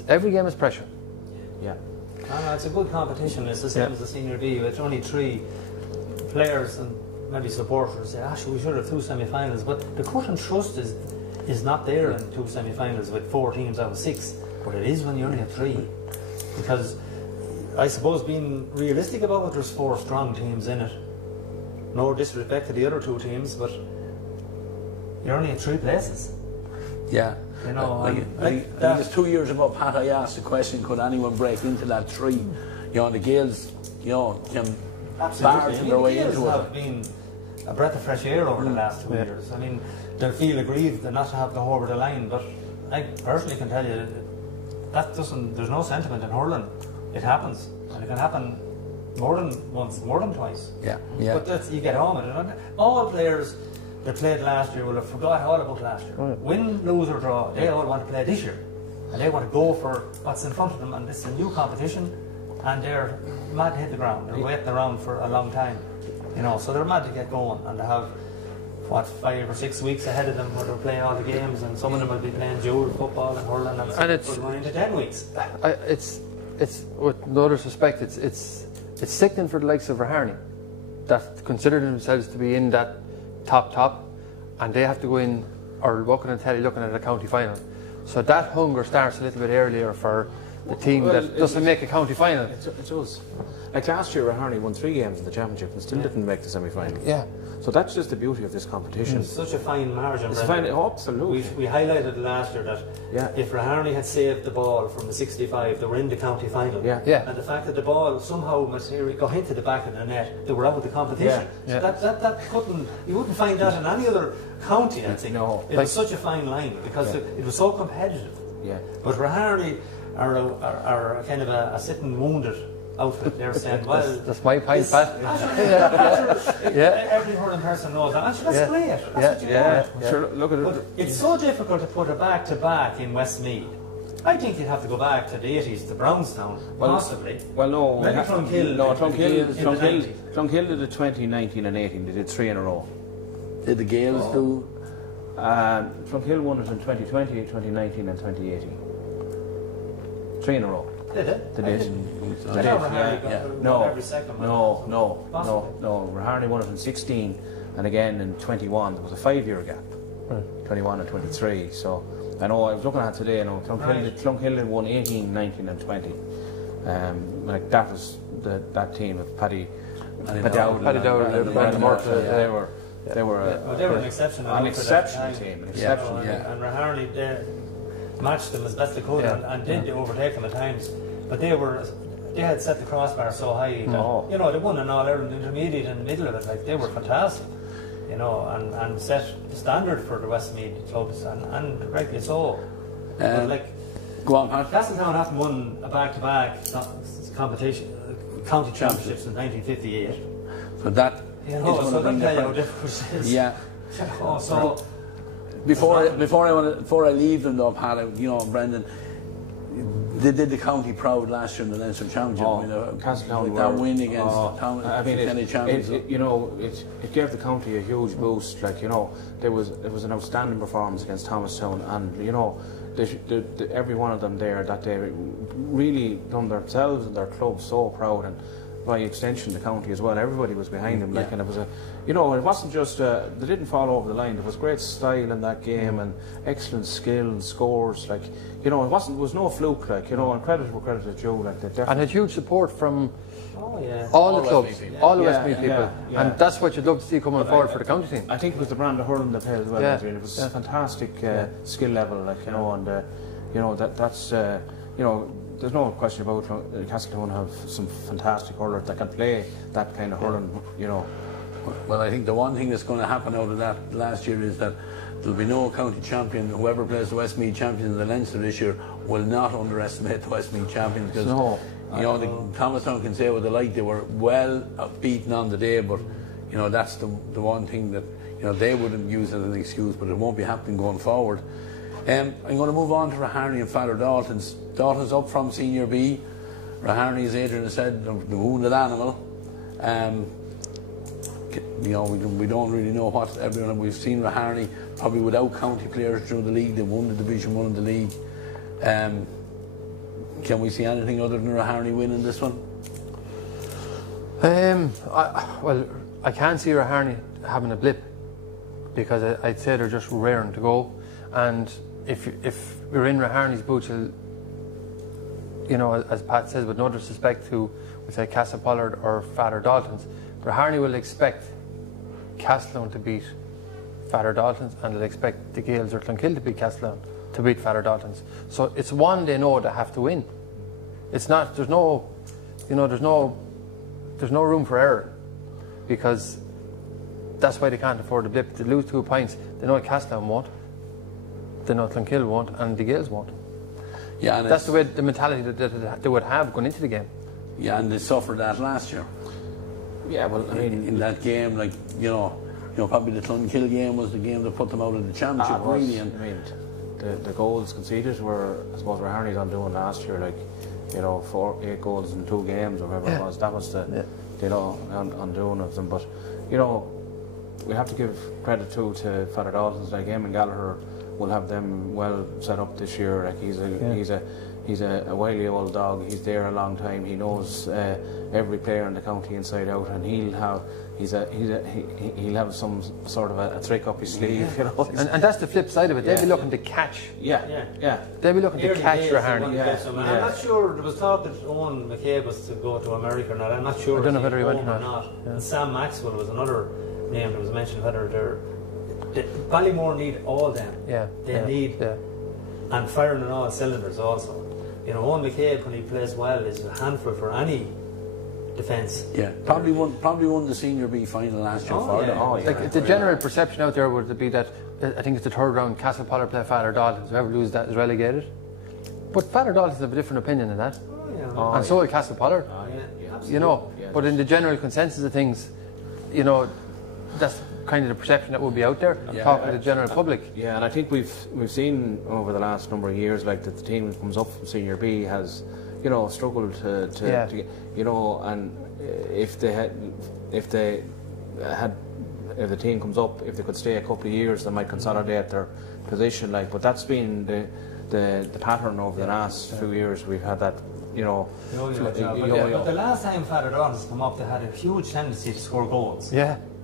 every game is pressure. Yeah. It's a good competition. It's the same as the Senior B. It's only 3 players and maybe supporters say, actually, we should have 2 semi-finals, but the cut and thrust is not there in 2 semi-finals with 4 teams out of 6, but it is when you only have 3, because I suppose, being realistic about it, there's 4 strong teams in it. no disrespect to the other two teams, but you're only in 3 places. Yeah. You know, I think it's 2 years ago, Pat, I asked the question, could anyone break into that 3? You know, the Gales, you know, can barge their way into it. Have been a breath of fresh air over the last 2 years. I mean, they'll feel aggrieved not to have the over the line, but I personally can tell you that there's no sentiment in hurling. It happens, and it can happen more than once, more than twice. Yeah, yeah. But you get on with it. And all players that played last year will have forgot all about last year. Win, lose or draw, they all want to play this year. And they want to go for what's in front of them, and this is a new competition, and they're mad to hit the ground. They're waiting around for a long time. You know, so they're mad to get going, and they have 5 or 6 weeks ahead of them where they're playing all the games, and some of them will be playing dual football and hurling, and it's going into 10 weeks. It's with no disrespect, it's sickening for the likes of Raharney that consider themselves to be in that top, and they have to go in or walking on telly looking at a county final. So that hunger starts a little bit earlier for the team that doesn't make a county final. It does. Like last year, Raharney won 3 games in the championship and still didn't make the semi-final. Yeah. So that's just the beauty of this competition. It's such a fine margin. It's fine, absolutely. We highlighted last year that if Raharney had saved the ball from the 65, they were in the county final. Yeah. And the fact that the ball somehow got into the back of the net, they were out of the competition. So that couldn't, you wouldn't find that in any other county, I think. No. It was such a fine line because it was so competitive. Yeah. But Raharney are kind of a sitting wounded outfit. They're saying, well, that's my point, Pat. Every hurling person knows that. Actually, that's great. That's what you want. Sure, look at it. But it's so difficult to put a back-to-back in Westmeath. I think you'd have to go back to the 80s to Brownstown, possibly. Well, no. Maybe Clonkill. Clonkill did it 2019 and 18. They did 3 in a row. Did the Gales do? Clonkill won it in 2020, 2019 and 2018. 3 in a row. Did it? They did. Every second. No. Raharney won it in 16 and again in 21. There was a 5-year gap. 21 and 23. So I know I was looking at it today. Clonkill had won 18, 19 and 20. Like that was that team of Paddy Dowd, Brandon Murphy. They were an exceptional team. And Raharney matched them as best they could and did overtake them at times. But they had set the crossbar so high that, you know, they won an All-Ireland intermediate in the middle of it. Like, they were fantastic, you know, and set the standard for the Westmeath clubs, and rightly so. But like, go on, Pat. Castletown haven't won a back-to-back competition, county championships in 1958. So that so let me tell you how difficult it is. Yeah. So before I leave them though, Pat, you know, Brendan, they did the county proud last year in the Leinster Championship. Castletown that win against County Champions. It gave the county a huge boost. Like, you know, it was an outstanding performance against Thomastown, and you know, every one of them there that day really done themselves and their club so proud, and by extension the county as well. Everybody was behind them. Like, and it was it wasn't just they didn't fall over the line. There was great style in that game and excellent skill and scores. Like, you know, it was no fluke. Like, you know, and credit where credit is due. Like, and had huge support from all the clubs, all the Westmeath people, and that's what you'd love to see coming forward for the county team. I think it was the brand of hurling they played as well. Adrian. It was fantastic skill level. Like, you know, and you know that's you know. There's no question about Castletown have some fantastic hurlers that can play that kind of hurling, you know. Well, I think the one thing that's going to happen out of that last year is that there'll be no county champion. Whoever plays the Westmeath champions in the Leinster this year will not underestimate the Westmeath champions, because you know, the Thomastown can say what they like, they were well beaten on the day, but you know, that's the one thing that, you know, they wouldn't use as an excuse, but it won't be happening going forward. I'm going to move on to Raharney and Father Dalton's. Dalton's up from Senior B. Raharney, as Adrian has said, the wounded animal. You know, we don't really know what everyone. We've seen Raharney probably without county players through the league. They won the Division 1 in the league. Can we see anything other than Raharney winning this one? Well, I can't see Raharney having a blip, because I'd say they're just raring to go. And if you're in Raharney's boots, you know, as Pat says, with no disrespect to, say, Casa Pollard or Father Dalton's, Raharney will expect Castletown to beat Father Dalton's, and they'll expect the Gaels or Clonkill to beat Castletown to beat Father Dalton's. So it's one they know they have to win. It's not. There's no room for error, because that's why they can't afford to blip. To lose 2 points, they know Castletown won't, they know Clonkill won't, and the Gaels won't. Yeah, and that's the way the mentality that they would have going into the game. Yeah, and they suffered that last year. Yeah, well, I mean, in that game, like probably the Clonkill game was the game that put them out of the championship, really. And I mean, the goals conceded were, I suppose, were Harney's on doing last year, like 8 goals in 2 games or whatever it was. That was the on doing of them. But we have to give credit to Father Dalton's. Like Eamon Gallagher will have them well set up this year. Like he's a wily old dog. He's there a long time. He knows every player in the county inside out, and he'll have some sort of a trick up his sleeve. And that's the flip side of it. They'll be looking to catch. They'll be looking to catch Harney. I'm not sure. There was talk that Owen McCabe was to go to America or not. I'm not sure. I don't know whether he went or not. And Sam Maxwell was another name that was mentioned. Whether Ballymore need all them. They need and firing on all cylinders also. Owen McCabe, when he plays well, is a handful for any defence. Yeah, probably won the Senior B final last year for them. The general perception out there would be that I think it's the 3rd round. Castle Pollard play Father Dalton. Whoever loses that is relegated. But Father Dalton have a different opinion than that, and so will Castle Pollard. But in the general consensus of things, that's kind of the perception that will be out there, talking to the general public. Yeah, and I think we've seen over the last number of years, like, that the team that comes up from Senior B has, struggled to get, and if the team comes up, if they could stay a couple of years, they might consolidate their position. Like, but that's been the pattern over the last few years. We've had that. But the last time Father Dalton's come up, they had a huge tendency to score goals.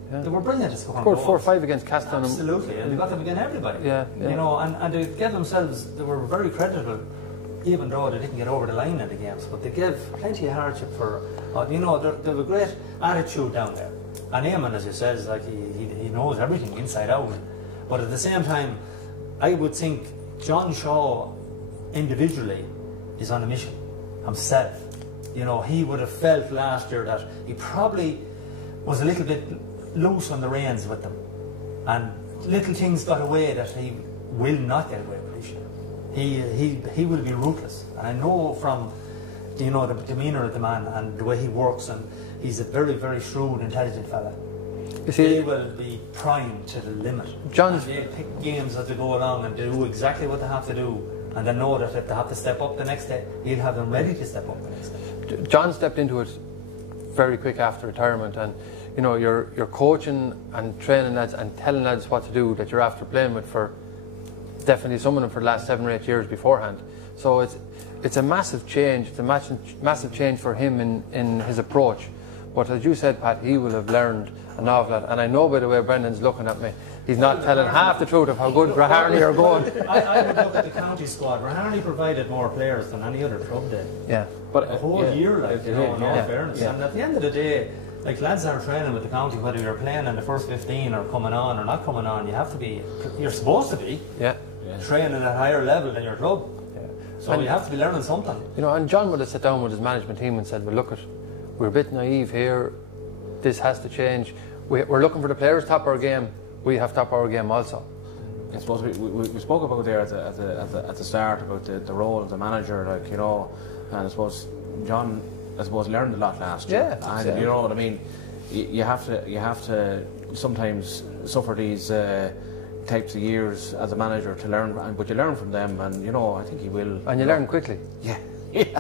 They were brilliant at scoring goals. 4 or 5 against Castletown. Absolutely, and they got them against everybody. And they gave themselves, they were very creditable, even though they didn't get over the line in the games. But they gave plenty of hardship for, they have a great attitude down there. And Eamon, as you said, is like he knows everything inside out. But at the same time, I would think John Shaw individually is on a mission himself. He would have felt last year that he probably was a little bit loose on the reins with them, and little things got away that he will not get away with this year. He will be ruthless, and I know from the demeanour of the man and the way he works, and he's a very, very shrewd, intelligent fella. They will be primed to the limit. They'll pick games as they go along and do exactly what they have to do, and they know that if they have to step up the next day, he'll have them ready to step up the next day. John stepped into it very quick after retirement, and you're coaching and training lads and telling lads what to do that you're after playing with for definitely some of them for the last 7 or 8 years beforehand. So it's a massive change. It's a massive change for him in his approach. But as you said, Pat, he will have learned an awful lot. And I know by the way Brendan's looking at me, he's not telling half the truth of how good Raharney are going. I would look at the county squad. Raharney provided more players than any other club did. But a whole year, in all fairness. And at the end of the day, like, lads that are training with the county, whether you're playing in the first 15 or coming on or not coming on, you're supposed to be training at a higher level than your club. So and you have to be learning something. And John would have sat down with his management team and said, well, look, we're a bit naive here, this has to change. We're looking for the players top our game, we have top our game also. I suppose we spoke about there at the start about the role of the manager, and I suppose John learned a lot last year. And you know what I mean. You have to sometimes suffer these types of years as a manager to learn, but you learn from them, and I think he will. And you learn quickly. Yeah. It's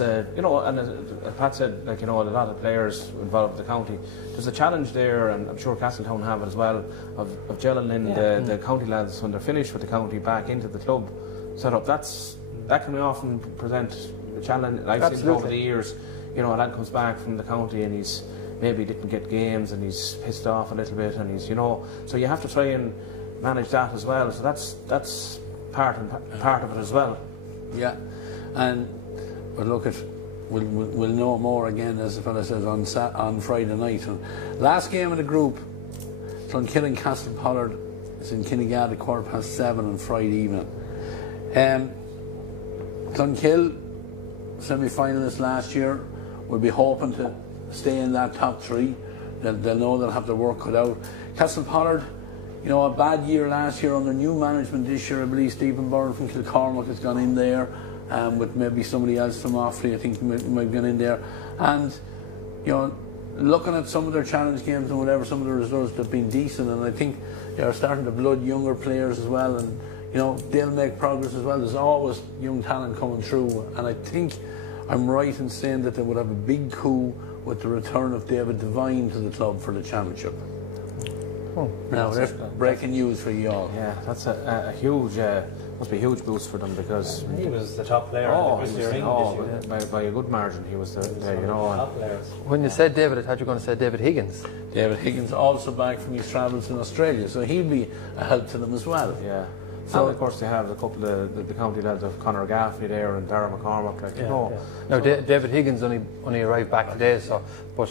and as Pat said, a lot of players involved with the county. There's a challenge there, and I'm sure Castletown have it as well, of gelling in the county lads when they're finished with the county back into the club setup. That can often present a challenge. I've seen over the years. A lad comes back from the county and he's maybe didn't get games and he's pissed off a little bit, and he's so you have to try and manage that as well. So that's part of it as well. Yeah. But look, we'll know more again, as the fella says, on Friday night. And last game of the group, Clonkill and Castle Pollard is in Kinnegad at 7:15 on Friday evening. Clonkill, semi-finalists last year, will be hoping to stay in that top three. They'll know they'll have their work cut out. Castle Pollard, you know, a bad year last year under new management. This year, I believe Stephen Byrne from Kilcormac has gone in there, with maybe somebody else from Offaly, I think might have gone in there. And, you know, looking at some of their challenge games and whatever, some of the results have been decent, and I think they are starting to blood younger players as well, and, you know, they'll make progress as well. There's always young talent coming through, and I think I'm right in saying that they would have a big coup with the return of David Devine to the club for the championship. Oh, now, that's breaking news for you all. Yeah, that's a huge, must be a huge boost for them, because he was the top player in the Christy Ring by a good margin. He was the you know. Top players. When you said David, I thought you were going to say David Higgins. David Higgins also back from his travels in Australia, so he'll be a help to them as well. Yeah. So of course they have a couple of the county lads of Conor Gaffney there and Darragh McCormack, like, you know. Now David Higgins only arrived back today, so but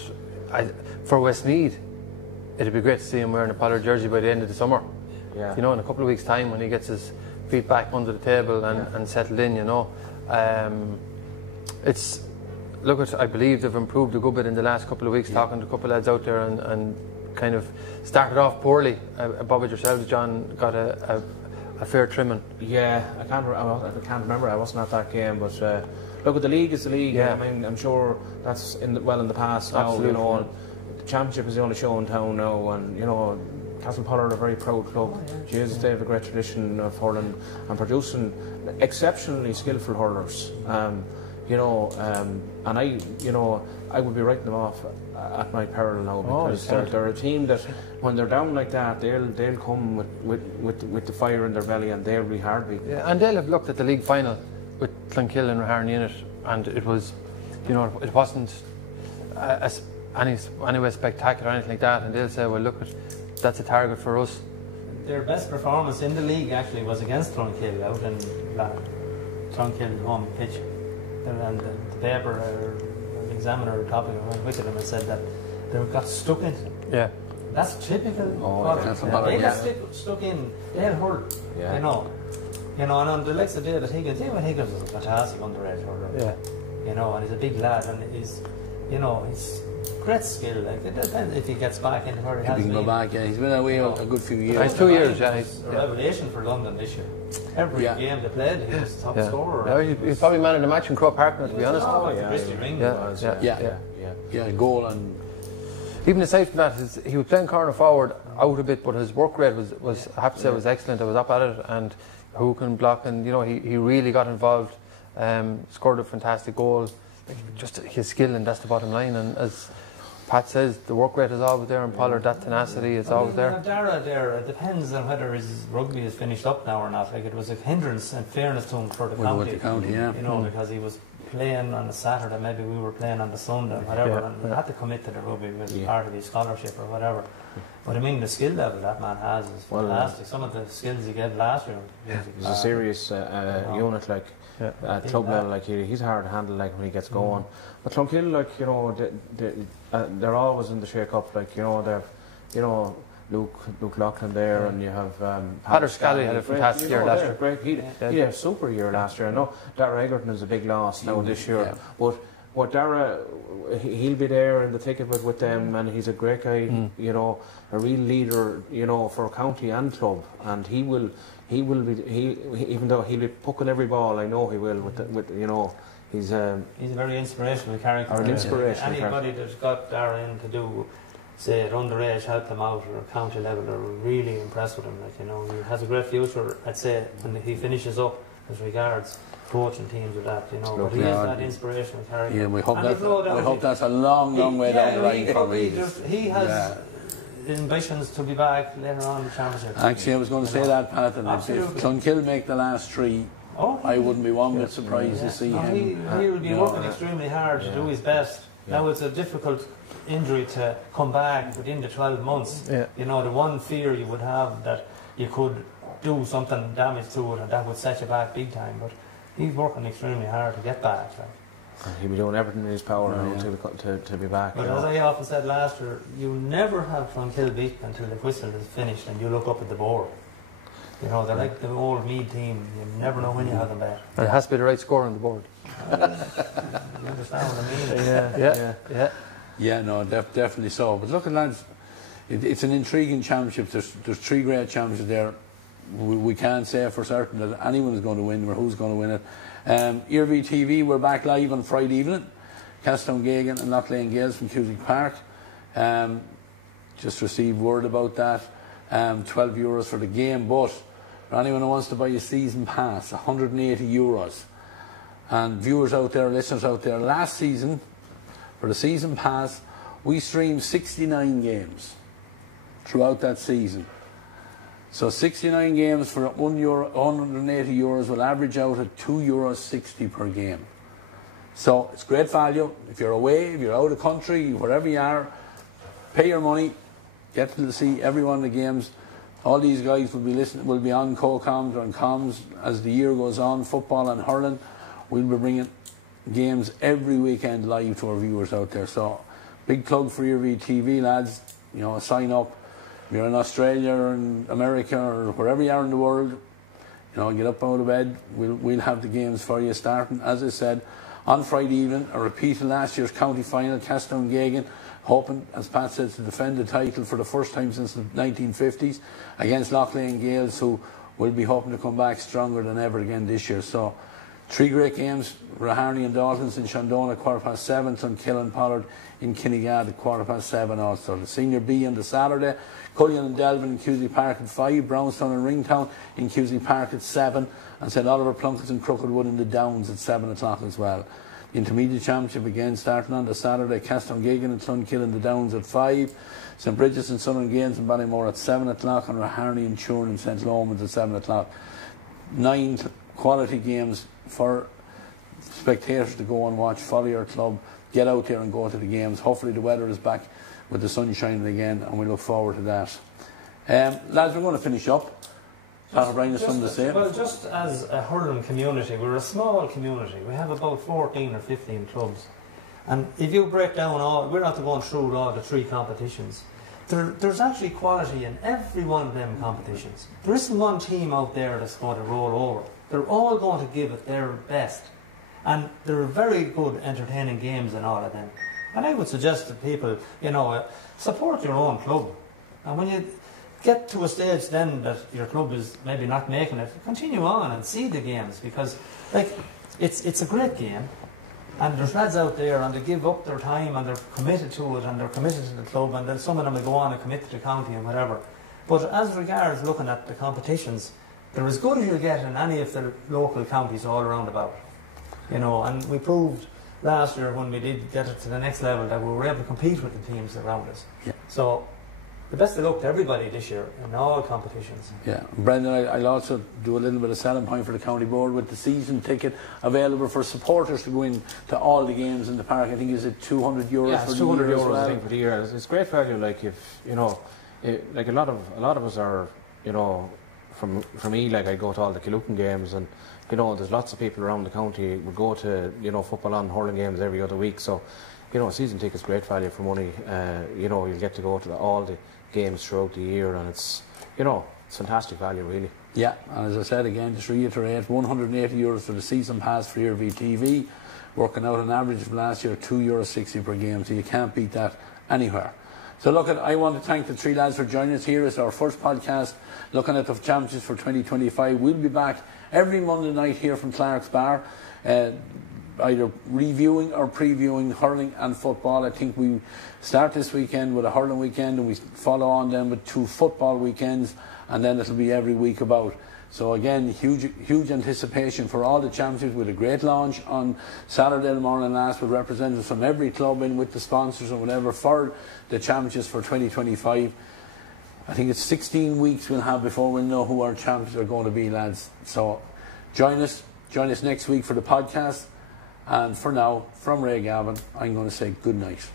for Westmeath, it'd be great to see him wearing a Pollard jersey by the end of the summer. Yeah. You know, in a couple of weeks' time when he gets his feet back under the table and settled in, you know. I believe they've improved a good bit in the last couple of weeks, talking to a couple of lads out there and kind of started off poorly. Bobby yourselves, John, got a fair trimming. Yeah, I can't remember. I wasn't at that game, but look, the league is the league. Yeah. I mean, I'm sure that's in the past now. Absolutely. You know, and the championship is the only show in town now, and you know, Castle Pollard are a very proud club. Jesus, they have a great tradition of hurling and producing exceptionally skillful hurlers. You know, and I would be writing them off at my peril now, because they're a team that, when they're down like that, they'll come with the fire in their belly, and they'll be hard beaten. Yeah, and they'll have looked at the league final with Clonkill and Raharn in it, and it was, you know, it wasn't anyway spectacular or anything like that, and they'll say, well, look, that's a target for us. Their best performance in the league actually was against Clonkill out in Clonkill home pitch, and the paper Examiner topic went with them and said that they got stuck in. Yeah. That's typical. They got stuck in. They'll hurt. Yeah. You know, and on the likes of David Higgins, Higgins is a fantastic underage hurler. Yeah. You know, and he's a big lad, and he's great skill. Like, it depends if he gets back into where he has been. Go back, yeah. He's been away a good few years. He's 2 years, yeah. He's a revelation for London this year. Every game they played, he was top scorer. Yeah, he's probably man of the match in Croke Park, to be honest. Oh, yeah. Christy Ring was. Yeah, goal and. Even aside from that, he was playing corner forward out a bit, but his work rate was I have to say, was excellent. I was up at it, and hook and block, and you know, he really got involved. Scored a fantastic goal. Just his skill, and that's the bottom line. And as Pat says, the work rate is always there, and Pollard, that tenacity is always there. Darragh there, it depends on whether his rugby is finished up now or not. Like, it was a hindrance and fairness to him for the county. You know, because he was playing on a Saturday, maybe we were playing on the Sunday, whatever, and he had to commit to the rugby as part of his scholarship or whatever. But I mean, the skill level that man has is fantastic. Some of the skills he gave last year. He's a serious unit, like. At club level, like, he's hard to handle, like, when he gets going. But Clonkill, like, you know, they're always in the shake-up, like, you know, they're, you know, Luke Loughlin there, and you have Patrick Scally had a fantastic year last year. Great, he had a super year last year. I know Darragh Egerton is a big loss now this year, but Darragh, he'll be there in the thick of it with them, and he's a great guy, you know, a real leader, you know, for county and club, and he will be, even though he'll be pucking every ball, I know he will, with you know, he's a very inspirational character. Anybody that's got Darragh in to do, say, at underage, help them out, or county level, are really impressed with him. Like, you know, he has a great future, I'd say, when he finishes up as regards coaching teams with that, you know. But he is that inspirational character. Yeah, we hope that's a long way down the line for him. He has ambitions to be back later on in the championship. Actually, I was going to say that, Pat, and if Clonkill make the last three, I wouldn't be one bit surprised to see him. He will be working extremely hard to do his best. Now, it's a difficult injury to come back within the 12 months. You know, the one fear you would have that you could do something damage to it, and that would set you back big time. But he's working extremely hard to get back. He'll be doing everything in his power to be back. But as I often said last year, you never have Clonkill beat until the whistle is finished and you look up at the board. You know, they're like the old Meath team. You never know when you have them back. And it has to be the right score on the board. You understand what I mean? Yeah, no, definitely so. But look, lads, it's an intriguing championship. There's 3 great championships there. We can't say for certain that anyone is going to win or who's going to win it. Iarmhi TV, we're back live on Friday evening. Castletowngeoghegan and Loughlane Gales from Cusack Park. Just received word about that. €12 for the game, but for anyone who wants to buy a season pass, €180. And viewers out there, listeners out there, last season, for the season pass, we streamed 69 games throughout that season. So 69 games for €1, €180 will average out at €2.60 per game. So it's great value. If you're away, if you're out of country, wherever you are, pay your money, get to see every one of the games. All these guys will be on co-coms or on comms as the year goes on, football and hurling. We'll be bringing games every weekend live to our viewers out there. So big plug for Iarmhi TV, lads. You know, sign up. If you're in Australia or in America or wherever you are in the world, you know, get up out of bed. We'll have the games for you starting, as I said, on Friday evening. A repeat of last year's county final, Castletowngeoghegan, hoping, as Pat said, to defend the title for the first time since the 1950s against Loughlane Gales, who will be hoping to come back stronger than ever again this year. So 3 great games: Raharney and Dalton's in Shandona at 7:15, Clonkill and Pollard in Kinnegad at 7:15 also. The Senior B on the Saturday, Cullion and Delvin in Cusack Park at 5, Brownstown and Ringtown in Cusack Park at 7, and St Oliver Plunkett's and Crookedwood in the Downs at 7 o'clock as well. The Intermediate Championship again starting on the Saturday, Castletowngeoghegan and Clonkill in the Downs at 5, St Bridget's and Southern Gaines and Ballymore at 7 o'clock, and Raharney and Turin and St Lomans at 7 o'clock. 9 quality games for spectators to go and watch. Follow your club, get out there and go to the games. Hopefully the weather is back with the sun shining again, and we look forward to that. Lads, we're going to finish up. Brian has something to say. Well, just as a hurling community, we're a small community. We have about 14 or 15 clubs. And if you break down all, we're not going through all the 3 competitions. There's actually quality in every one of them competitions. There isn't one team out there that's going to roll over. They're all going to give it their best. And there are very good entertaining games in all of them. And I would suggest to people, you know, support your own club. And when you get to a stage then that your club is maybe not making it, continue on and see the games, because like it's a great game. And there's lads out there and they give up their time and they're committed to it and they're committed to the club, and then some of them will go on and commit to the county and whatever. But as regards looking at the competitions, they're as good as you'll get in any of the local counties all around about. You know, and we proved last year when we did get it to the next level that we were able to compete with the teams around us. Yeah. So the best of luck to everybody this year in all competitions. Yeah, Brendan, I'll also do a little bit of selling point for the county board with the season ticket available for supporters to go in to all the games in the park. I think is it €200 yeah, for it's the €200 year as well? I think for the year. It's great value. Like if you know, like a lot of us are, you know, for me, like I go to all the Killucan games, and you know, there's lots of people around the county would go to, you know, football and hurling games every other week. So, you know, a season ticket's great value for money. You know, you'll get to go to all the games throughout the year, and it's, you know, it's fantastic value really. Yeah, and as I said again, just reiterate, €180 for the season pass for Iarmhi TV, working out an average of last year €2.60 per game, so you can't beat that anywhere. So look, I want to thank the 3 lads for joining us here. It's our first podcast looking at the championships for 2025. We'll be back every Monday night here from Clark's Bar, either reviewing or previewing hurling and football. I think we start this weekend with a hurling weekend, and we follow on then with 2 football weekends, and then it'll be every week about. So again, huge anticipation for all the championships, with a great launch on Saturday morning last, with representatives from every club in with the sponsors and whatever for the championships for 2025. I think it's 16 weeks we'll have before we'll know who our champions are going to be, lads. So join us next week for the podcast. And for now, from Ray Gavin, I'm going to say good night.